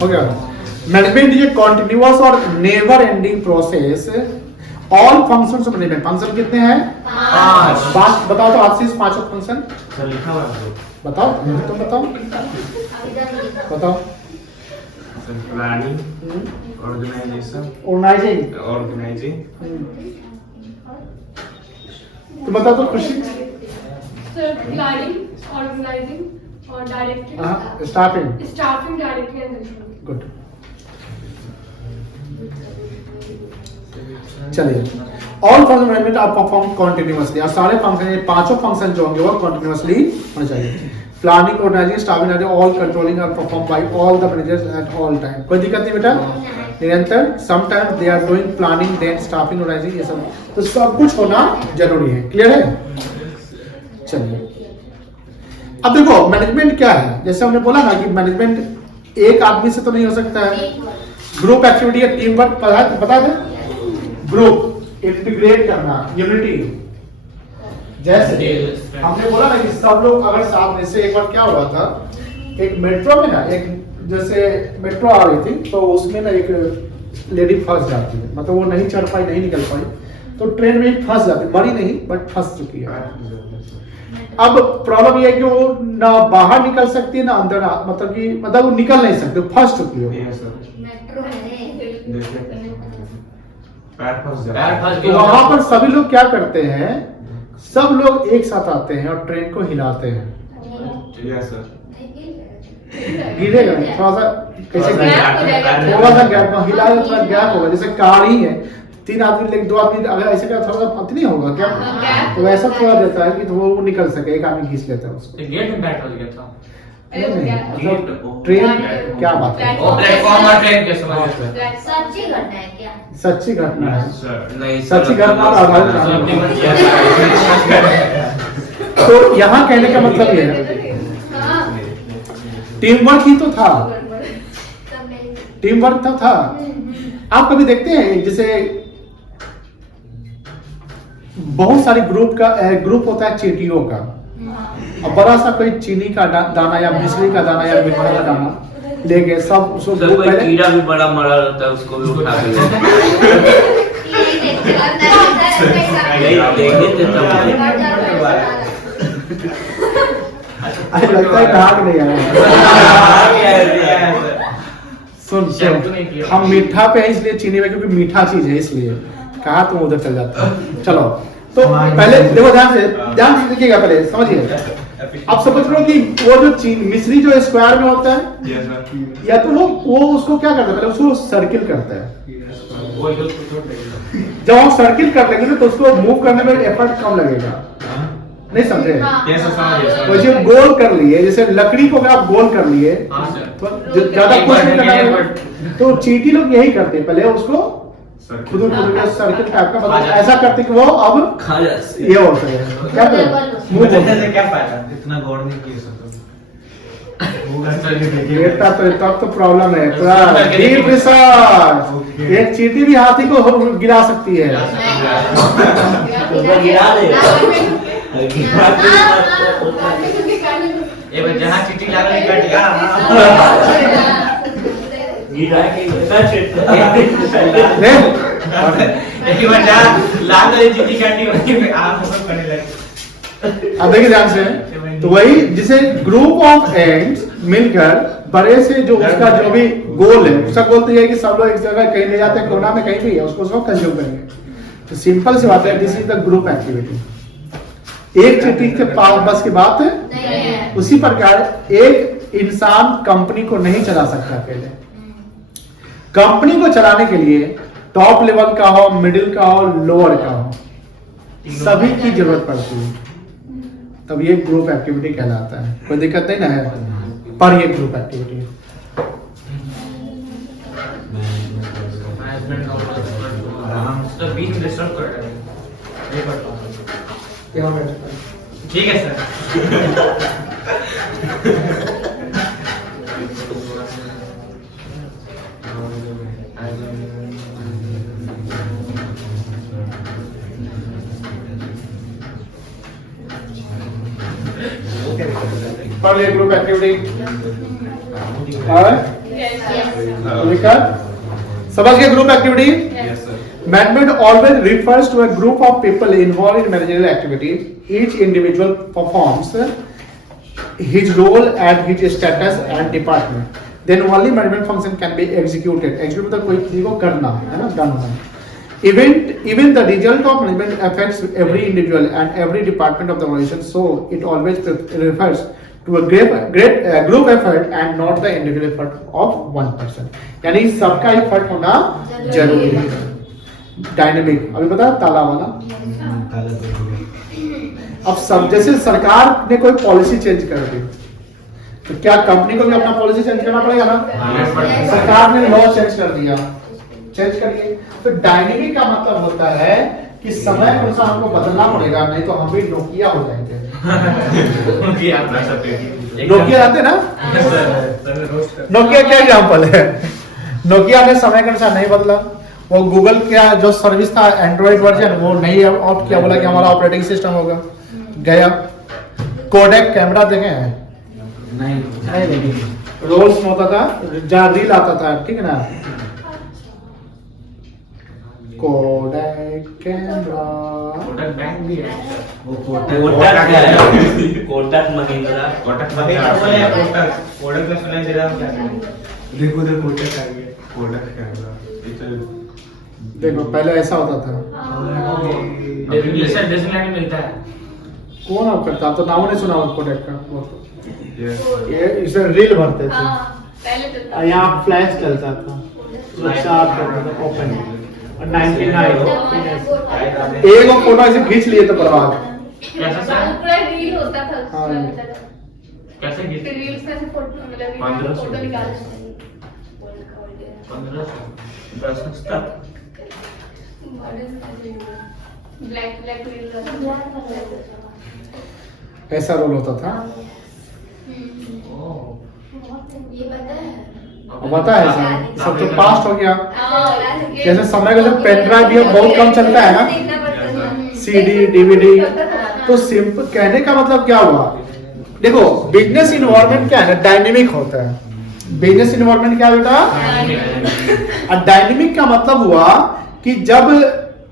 हो गया। मैनेजमेंट इज ए कॉन्टिन्यूअस और never ending process. All functions of management, function कितने हैं? 5। बताओ तो आज से 5 फंक्शन सर लिखा हुआ है बताओ, तुम बताओ बताओ। Sir planning, organisation, organising. तुम बताओ तो खुशी। सर प्लानिंग, ऑर्गेनाइजिंग और डायरेक्टिंग, हाँ, staffing. Staffing, directing and controlling. Good. चलिए, all function management are perform continuously. और सारे फंक्शन, पांचों फंक्शन जो होंगे वो कंटिन्यूअसली होने चाहिए। Planning, organising, staffing, all controlling are perform by all the managers at all time. कोई दिक्कत नहीं बेटा, निरंतर। Sometimes they are doing planning, then staffing, organising, ये सब तो सब कुछ होना जरूरी है। क्लियर है? चलिए, अब देखो मैनेजमेंट क्या है। जैसे हमने बोला ना कि मैनेजमेंट एक आदमी से तो नहीं हो सकता है। ग्रुप एक्टिविटी है, टीम वर्क, बता दे। ग्रुप इंटीग्रेट करना, यूनिटी। जैसे हमने बोला ना कि सब लोग अगर साथ में से, एक बार क्या हुआ था, एक मेट्रो में ना, एक जैसे मेट्रो आ रही थी तो उसमें ना एक लेडी फंस जाती है, मतलब वो नहीं चढ़ पाई, नहीं निकल पाई, तो ट्रेन में फंस जाती, मरी नहीं बट फंस चुकी है। अब प्रॉब्लम ये है कि वो ना बाहर निकल सकती है ना अंदर, मतलब वो निकल नहीं सकती, फंस चुकी है। मेट्रो है, पैर फंस तो वहां पर सभी लोग क्या करते हैं, सब लोग एक साथ आते हैं और ट्रेन को हिलाते हैं। Yes sir. गिरेगा नहीं, थोड़ा सा कैसे थोड़ा सा गैप हिलाए, थोड़ा गैप होगा। जैसे कार ही है, 3 आदमी लेकिन 2 आदमी अगर ऐसे क्या थोड़ा सा पतली नहीं होगा क्या, तो वैसा थोड़ा देता है कि वो निकल सके, एक आदमी खींच लेता है उसको। गेट में बैठ हो गया था। मतलब ट्रेन, क्या बात है, और प्लेटफॉर्म और ट्रेन के समझ सच्ची घटना है क्या? सच्ची घटना है, नहीं सच्ची घटना पर आधारित है। तो यहाँ कहने का मतलब ये है, टीम वर्क ही तो था, टीम वर्क था। आप कभी देखते हैं जैसे बहुत सारे ग्रुप होता है चींटियों का, और बड़ा सा कोई चीनी का दाना या मिश्री का दाना या मिठाई का दाना लेके सब उसको पहले कीड़ा भी बड़ा मरा रहता है, उसको भी उठा के लगता है भाग नहीं आया। सुन हम मीठा पे है इसलिए चीनी में, क्योंकि मीठा चीज है इसलिए कहा तुम उधर चल जाता है। चलो तो पहले देखो, ध्यान से देखिएगा, पहले समझिए। आप समझ लो कि वो जो मिश्री जो स्क्वायर में होता है, या तो वो उसको क्या करता है, पहले उसको सर्किल करता है। जब हम सर्किल कर लेंगे तो उसको मूव करने में एफर्ट कम लगेगा, नहीं समझे? वैसे गोल कर लिए, जैसे लकड़ी को अगर आप गोल कर लिए तो ज्यादा कुछ नहीं करना। तो चींटी लोग यही करते हैं, पहले उसको खुद सर्किल टाइप का, मतलब ऐसा करते कि वो अब खा जाते ये हो सके। क्या करें, क्या फायदा, इतना गौर नहीं किया बेटा, तो तब तो प्रॉब्लम है पूरा डीप रिसर्च। एक चींटी भी हाथी को गिरा सकती है। गिरा दे। ये जहाँ चींटी लग रही कटिया गिरा के एक बार जहाँ लाल वाली चींटी काटी वहीं पे आप सब करने लगे। अब देखिए ध्यान से, तो वही जिसे ग्रुप ऑफ एंड्स मिलकर बड़े से जो उसका जो भी गोल है, उसका गोल तो ये है कि सब लोग एक जगह कहीं ले जाते हैं, कोना में कहीं भी है, उसको कंज्यूम करेंगे। तो सिंपल सी बात है, this is the group activity. एक चींटी के पास बस की बात है। उसी प्रकार एक इंसान कंपनी को नहीं चला सकता अकेले। कंपनी को चलाने के लिए टॉप लेवल का हो, मिडिल का हो, लोअर का हो, सभी की जरूरत पड़ती है, तब ये ग्रुप एक्टिविटी कहलाता है। कोई दिक्कत नहीं ना है, पर ये ग्रुप एक्टिविटी है। ठीक है सर। पर ये ग्रुप एक्टिविटी लिखा समझ गए group activity Yes, sir. Management always refers to a group of people involve in managerial activities each individual performs his role and his status and department then only management function can be executed execute मतलब कोई चीज को करना है ना done होना even the result of management affects every individual and every department of the organization so it always refers to a great group effort and not the individual effort of one person यानी सबका effort होना जरूरी है dynamic अभी पता ताला वाला अब सब जैसे सरकार ने कोई पॉलिसी चेंज कर दी तो क्या कंपनी को भी अपना पॉलिसी चेंज करना पड़ेगा ना सरकार ने लॉ चेंज कर दिया चेंज करिए तो डायनेमिक का मतलब होता है कि समय के अनुसार हमको बदलना पड़ेगा नहीं तो हम भी नोकिया हो जाएंगे नोकिया आते ना नोकिया क्या एग्जांपल है नोकिया ने समय के अनुसार नहीं बदला वो गूगल का जो सर्विस था एंड्रॉइड वर्जन वो नहीं ऑफ किया बोला कि हमारा ऑपरेटिंग सिस्टम होगा गया कोडेक कैमरा देखे हैं नहीं रोल्स में होता था जहाँ रील आता था ठीक है ना कोडेक कैमरा कोटक बैंक भी है कोटक महिंद्रा कोटक कोटक का सुना जरा देखो उधर कोटक आ गया कोटक कैमरा देखो पहले ऐसा होता था डेस्टिनेशन मिलता है कौन आप करता तो नाम नहीं सुना कोडेक का वो ये इसे रील भरते थे पहले यहाँ फ्लैश चलता था चार करता था ओपन और 99 एक और फोटो ऐसे खींच लिए तो बर्बाद कैसा सर पूरा रील होता था हाँ। कैसे गिफ्ट रील्स में से फोटो मतलब फोटो निकाल 10 तक ब्लैक ब्लैक रील ऐसा रोल होता था ये पता है अब पता है सर सब तो पास्ट हो गया जैसे जैसे समय का जो पेन ड्राइव भी अब बहुत कम चलता है ना सीडी डीवीडी तो सिंपल कहने का मतलब क्या हुआ देखो बिजनेस इन्वायरमेंट क्या है ना डायनेमिक होता है बिजनेस इन्वायरमेंट क्या बेटा और डायनेमिक का मतलब हुआ कि जब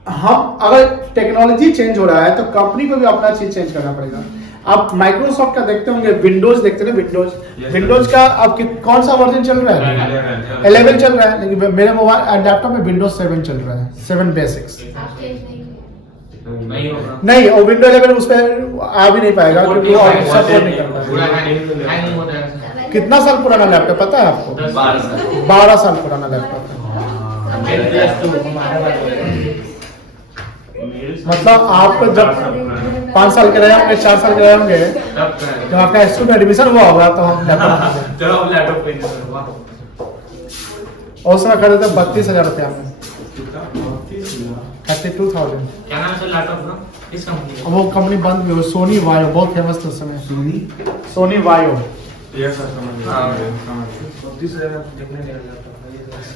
हम अगर टेक्नोलॉजी चेंज हो रहा है तो कंपनी को भी अपना चीज चेंज करना पड़ेगा आप माइक्रोसॉफ्ट का देखते होंगे विंडोज देखते हैं विंडोज का अब कौन सा वर्जन चल रहा है 11 चल रहा है लेकिन मेरे मोबाइल लैपटॉप में विंडोज 7 चल रहा है 7 बेसिक्स नहीं होगा नहीं और विंडो 11 उस पर आ भी नहीं पाएगा क्योंकि वो सपोर्ट नहीं करता पूरा हैंग होता है कितना साल पुराना लैपटॉप पता है आपको 12 साल पुराना लैपटॉप मतलब आप जब 5 साल के रहे होंगे 4 साल के रहे होंगे जब आपका स्कूल में एडमिशन हुआ होगा तो हम लैपटॉप चलो अब लैपटॉप पे वाह और उस समय खरीदे थे 32,000 रुपया में 32,000 क्या नाम है सर लैपटॉप का किस कंपनी अब वो कंपनी बंद भी हो सोनी वायो बहुत फेमस था उस समय सोनी वायो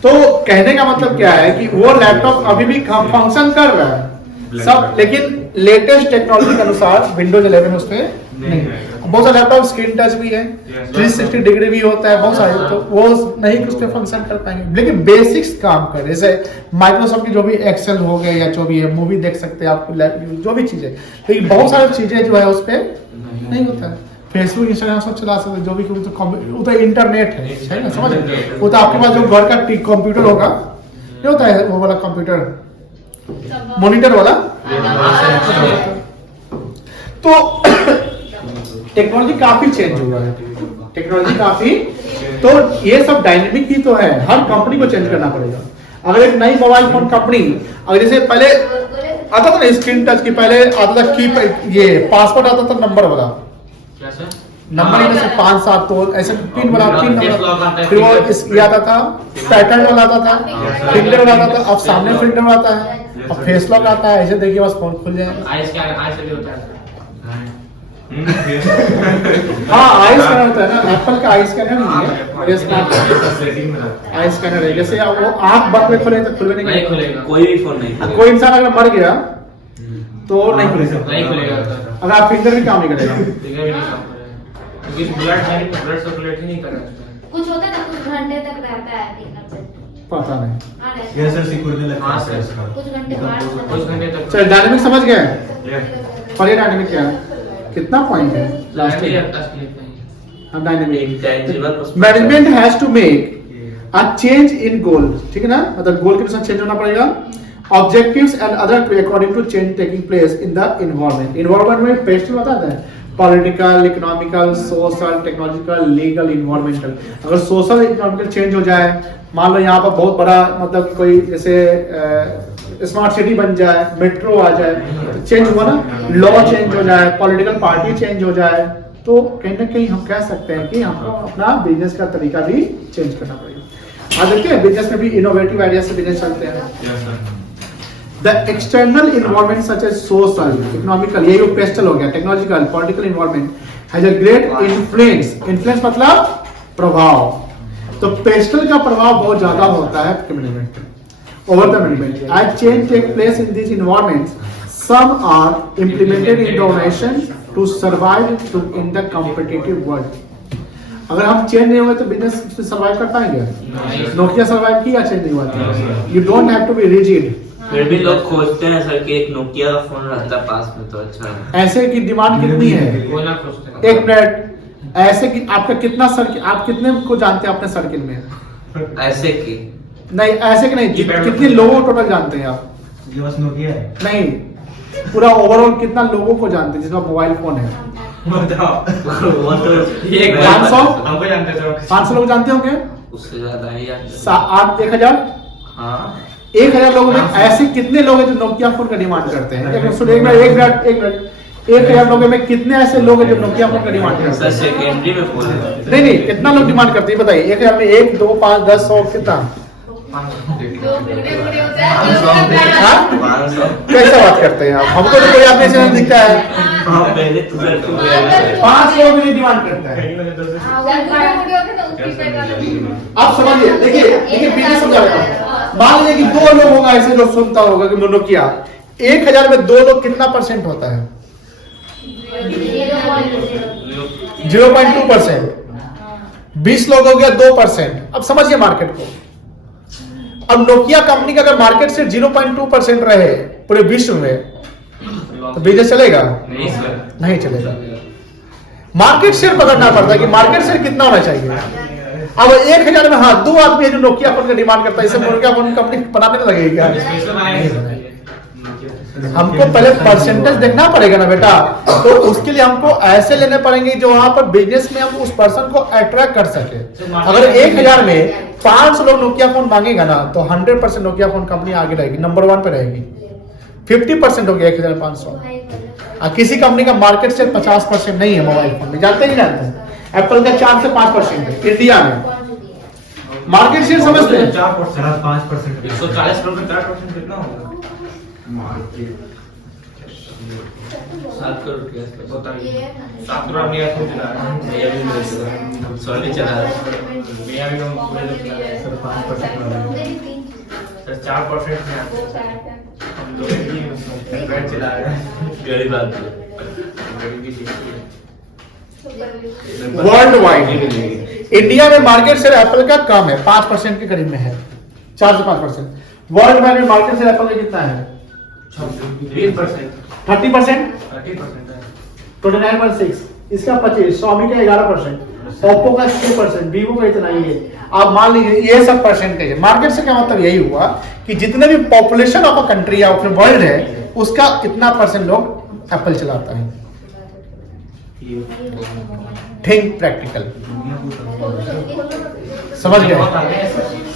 तो कहने का मतलब क्या है कि वो लैपटॉप अभी भी फंक्शन कर रहा है सब लेकिन लेटेस्ट टेक्नोलॉजी के अनुसार विंडोज 11 उस पे नहीं बहुत सारे लैपटॉप स्क्रीन टच भी है 360 डिग्री भी होता है बहुत सारे तो वो नहीं उस पे फंक्शन कर पाएंगे लेकिन बेसिक्स काम कर जैसे माइक्रोसॉफ्ट की जो भी एक्सेल हो गए या जो भी है मूवी देख सकते हैं आप जो भी चीजें लेकिन बहुत सारी चीजें जो है उस पे नहीं होता है फेसबुक इंस्टाग्राम सब चला सकते जो भी वो तो इंटरनेट है ना समझ वो तो आपके पास जो घर का कंप्यूटर होगा नहीं होता है वो वाला कंप्यूटर मॉनिटर वाला तो टेक्नोलॉजी काफी चेंज हुआ है टेक्नोलॉजी काफी तो ये सब डायनेमिक ही तो है हर कंपनी को चेंज करना पड़ेगा अगर एक नई मोबाइल फोन कंपनी अगर जैसे पहले आता था ना स्क्रीन टच की पहले आता था की ये पासवर्ड आता था नंबर वाला नंबर में से 5-7 तो ऐसे पिन वाला पिन नंबर फिर वो ये आता था पैटर्न वाला आता था फिंगर वाला आता था अब सामने फिंगर आता है अब फेस लॉक आता है ऐसे देखिए बस फोन खुल जाएगा आई से भी होता है हाँ आई स्कैनर होता है ना एप्पल का आई स्कैनर नहीं है आई स्कैनर है जैसे वो आंख बंद में खोले तो खुलने नहीं खुलेगा कोई भी फोन नहीं कोई इंसान अगर मर गया तो नहीं खुलेगा नहीं खुलेगा अगर आप फिंगर भी काम नहीं करेगा क्योंकि ब्लड सर्कुलेट ही नहीं कर रहा कुछ होता है ना कुछ घंटे तक रहता है तीनों पे। पता नहीं। हाँ, रहता है। ये सर सिकुड़ने लगता हाँ, है सर। इसका। कुछ घंटे बाद कुछ घंटे तक चल डायनेमिक समझ गए Yeah. और ये डायनेमिक क्या है, कितना पॉइंट है लास्ट में। हम dynamic intangible management has to make a change in goal, ठीक है ना, मतलब गोल के अनुसार चेंज होना पड़ेगा। Objectives and other according to change taking place in the environment. Environment में पेस्ट बताता है political, economical, social, technological, legal, environmental. अगर सोशल इकोनॉमिकल चेंज हो जाए, मान लो यहाँ पर बहुत बड़ा मतलब कोई जैसे स्मार्ट सिटी बन जाए, मेट्रो आ जाए, चेंज हुआ ना, लॉ चेंज हो जाए, पॉलिटिकल पार्टी चेंज हो जाए, तो कहीं ना कहीं हम कह सकते हैं कि हमको अपना बिजनेस का तरीका भी चेंज करना पड़ेगा। आज देखिए बिजनेस में भी इनोवेटिव आइडिया से बिजनेस चलते हैं। The external environment such as social, economical, ये जो पेस्टल हो गया, technological, political environment has a great influence। Influence मतलब प्रभाव। तो पेस्टल का प्रभाव बहुत ज्यादा होता है management over the management. As change take place in these environments, some are implemented in the organization to survive in the competitive world. अगर हम चेंज नहीं हुए तो बिजनेस सर्वाइव कर पाएंगे? नोकिया सर्वाइव किया, चेंज नहीं हुआ। You don't have to be rigid. फिर भी लोग खोजते हैं सर कि एक नोकिया का फोन रहता पास में तो अच्छा है। ऐसे की डिमांड कितनी है? एक मिनट, ऐसे की आपका कितना सर्किल, आप कितने को जानते हैं अपने सर्किल में? ऐसे की नहीं, ऐसे की नहीं, कितने लोगों को टोटल जानते हैं आप? ये बस नोकिया है। नहीं, पूरा ओवरऑल कितना लोगों को जानते हैं जिसका मोबाइल फोन है? बताओ। वो तो ये 500 हमको जानते हैं सर। 500 लोग जानते होंगे? उससे ज्यादा ही जानते हैं। 1000? हाँ 1000 लोगों में ऐसे कितने लोग हैं जो नोकिया फोन का डिमांड करते हैं? एक मिनट, 1000 लोगों में कितने ऐसे लोग हैं जो नोकिया फोन का डिमांड करते सर हैं? सेकेंडरी में फोन है। नहीं, कितना लोग डिमांड करते हैं बताइए। 1000 में 1, 2, 5, 10, 100 कितना? जो वीडियो होता है हाँ? 500। कैसे बात करते हैं आप? हमको तो कोई आपने चैनल दिखता है। हाँ पहले तो सर तुम 5 लोग भी डिमांड करता है। आप समझिए, देखिए पीछे समझा रहा हूं। मान लीजिए कि 2 लोग होगा ऐसे जो सुनता होगा कि नोकिया, 1000 में 2 लोग कितना परसेंट होता है? 0.2%। 20 लोग हो गया 2%। अब समझिए मार्केट को। अब नोकिया कंपनी का अगर मार्केट से 0.2% रहे पूरे विश्व में तो बिजनेस चलेगा? नहीं सर नहीं चलेगा। मार्केट शेयर पकड़ना पड़ता है कि मार्केट शेयर कितना होना चाहिए। अब 1000 में हाँ 2 आदमी है जो नोकिया फोन का डिमांड करता है, इसे नोकिया फोन कंपनी बनाने लगेगी क्या? हमको पहले परसेंटेज देखना पड़ेगा ना बेटा, तो उसके लिए हमको ऐसे लेने पड़ेंगे जो वहां पर बिजनेस में हम उस पर्सन को अट्रैक्ट कर सके। अगर 1000 में 500 लोग नोकिया फोन मांगेगा ना तो 100% नोकिया फोन कंपनी आगे रहेगी, नंबर 1 पे रहेगी। 50% हो गया 1500। किसी कंपनी का मार्केट शेयर 50% नहीं है मोबाइल फोन में, जानते नहीं जानते हैं? एप्पल का 4 से 5% है इंडिया में मार्केट शेयर, समझते हैं? 4%, 5%। 140 रुपए 4% कितना होगा? 7 करोड़ के आसपास। 7 करोड़ अपने हाथ में चला रहा है। भैया भी मेरे से सॉरी चला रहा है। भैया भी हम पूरे चला रहे हैं सर 5% वाला। सर 4% में हम लोग ही बैठ चला रहे हैं। गरीब बात है। वर्ल्ड वाइड इंडिया में मार्केट शेयर एप्पल का कम है, 5% के करीब में है, 4 से 5%। वर्ल्ड वाइड में मार्केट शेयर एप्पल का कितना है? 30%। 30%? 30% है। 29.6। इसका 25, Xiaomi का 11%, Oppo का 6%, Vivo का इतना ही है। आप मान लीजिए ये सब परसेंटेज है। मार्केट से क्या मतलब यही हुआ कि जितने भी पॉपुलेशन ऑफ अ कंट्री या फिर वर्ल्ड है उसका इतना परसेंट लोग एप्पल चलाता है। थिंक प्रैक्टिकल, समझ गए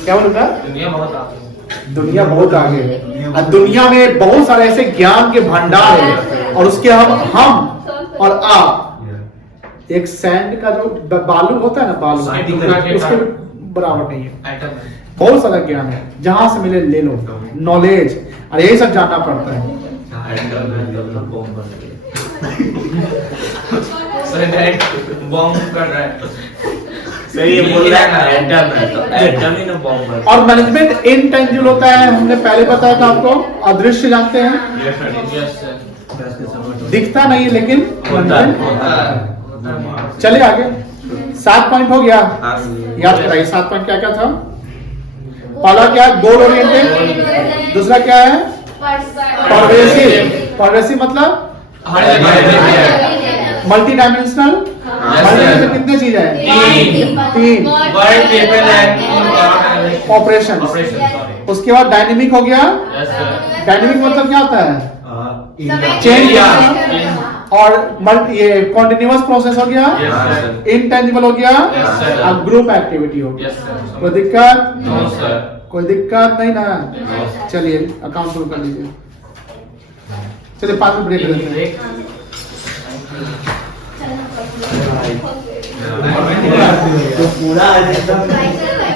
क्या बोलता है? दुनिया बहुत आगे है। दुनिया बहुत आगे है और दुनिया में बहुत सारे ऐसे ज्ञान के भंडार है और उसके हम और आप एक सैंड का जो बालू होता है ना, बालू उसके बराबर नहीं है। बहुत सारा ज्ञान है, जहां से मिले ले लो, नॉलेज, और यही सब जानना पड़ता है। बॉम्ब कर रहा है सर, ये बोल रहा है एटम है तो एटम ही ना बॉम्ब है। और मैनेजमेंट इनटेंजिबल होता है, हमने पहले बताया था आपको। अदृश्य जानते हैं, यस सर दिखता नहीं लेकिन होता management- है। चले आगे। 7 पॉइंट हो गया, हाँ याद कराइए 7 पॉइंट क्या क्या था। पहला क्या है, गोल ओरिएंटेड। दूसरा क्या है, परवेसिव। परवेसिव मतलब हर जगह मल्टी डायमेंशनल। मल्टी कितने चीज है, तीन। Word paper and operation. Operation sorry उसके बाद डायनेमिक हो गया। यस सर डायनेमिक मतलब क्या होता है, चेंज Yes. और मल्टी ये कॉन्टिन्यूअस प्रोसेस हो गया, यस सर इनटेंजिबल हो गया, Yes, sir. और ग्रुप एक्टिविटी हो गया। यस सर कोई दिक्कत, नो सर कोई दिक्कत नहीं ना। चलिए अकाउंट शुरू कर लीजिए। चलिए 5 मिनट ब्रेक लेते हैं। पूरा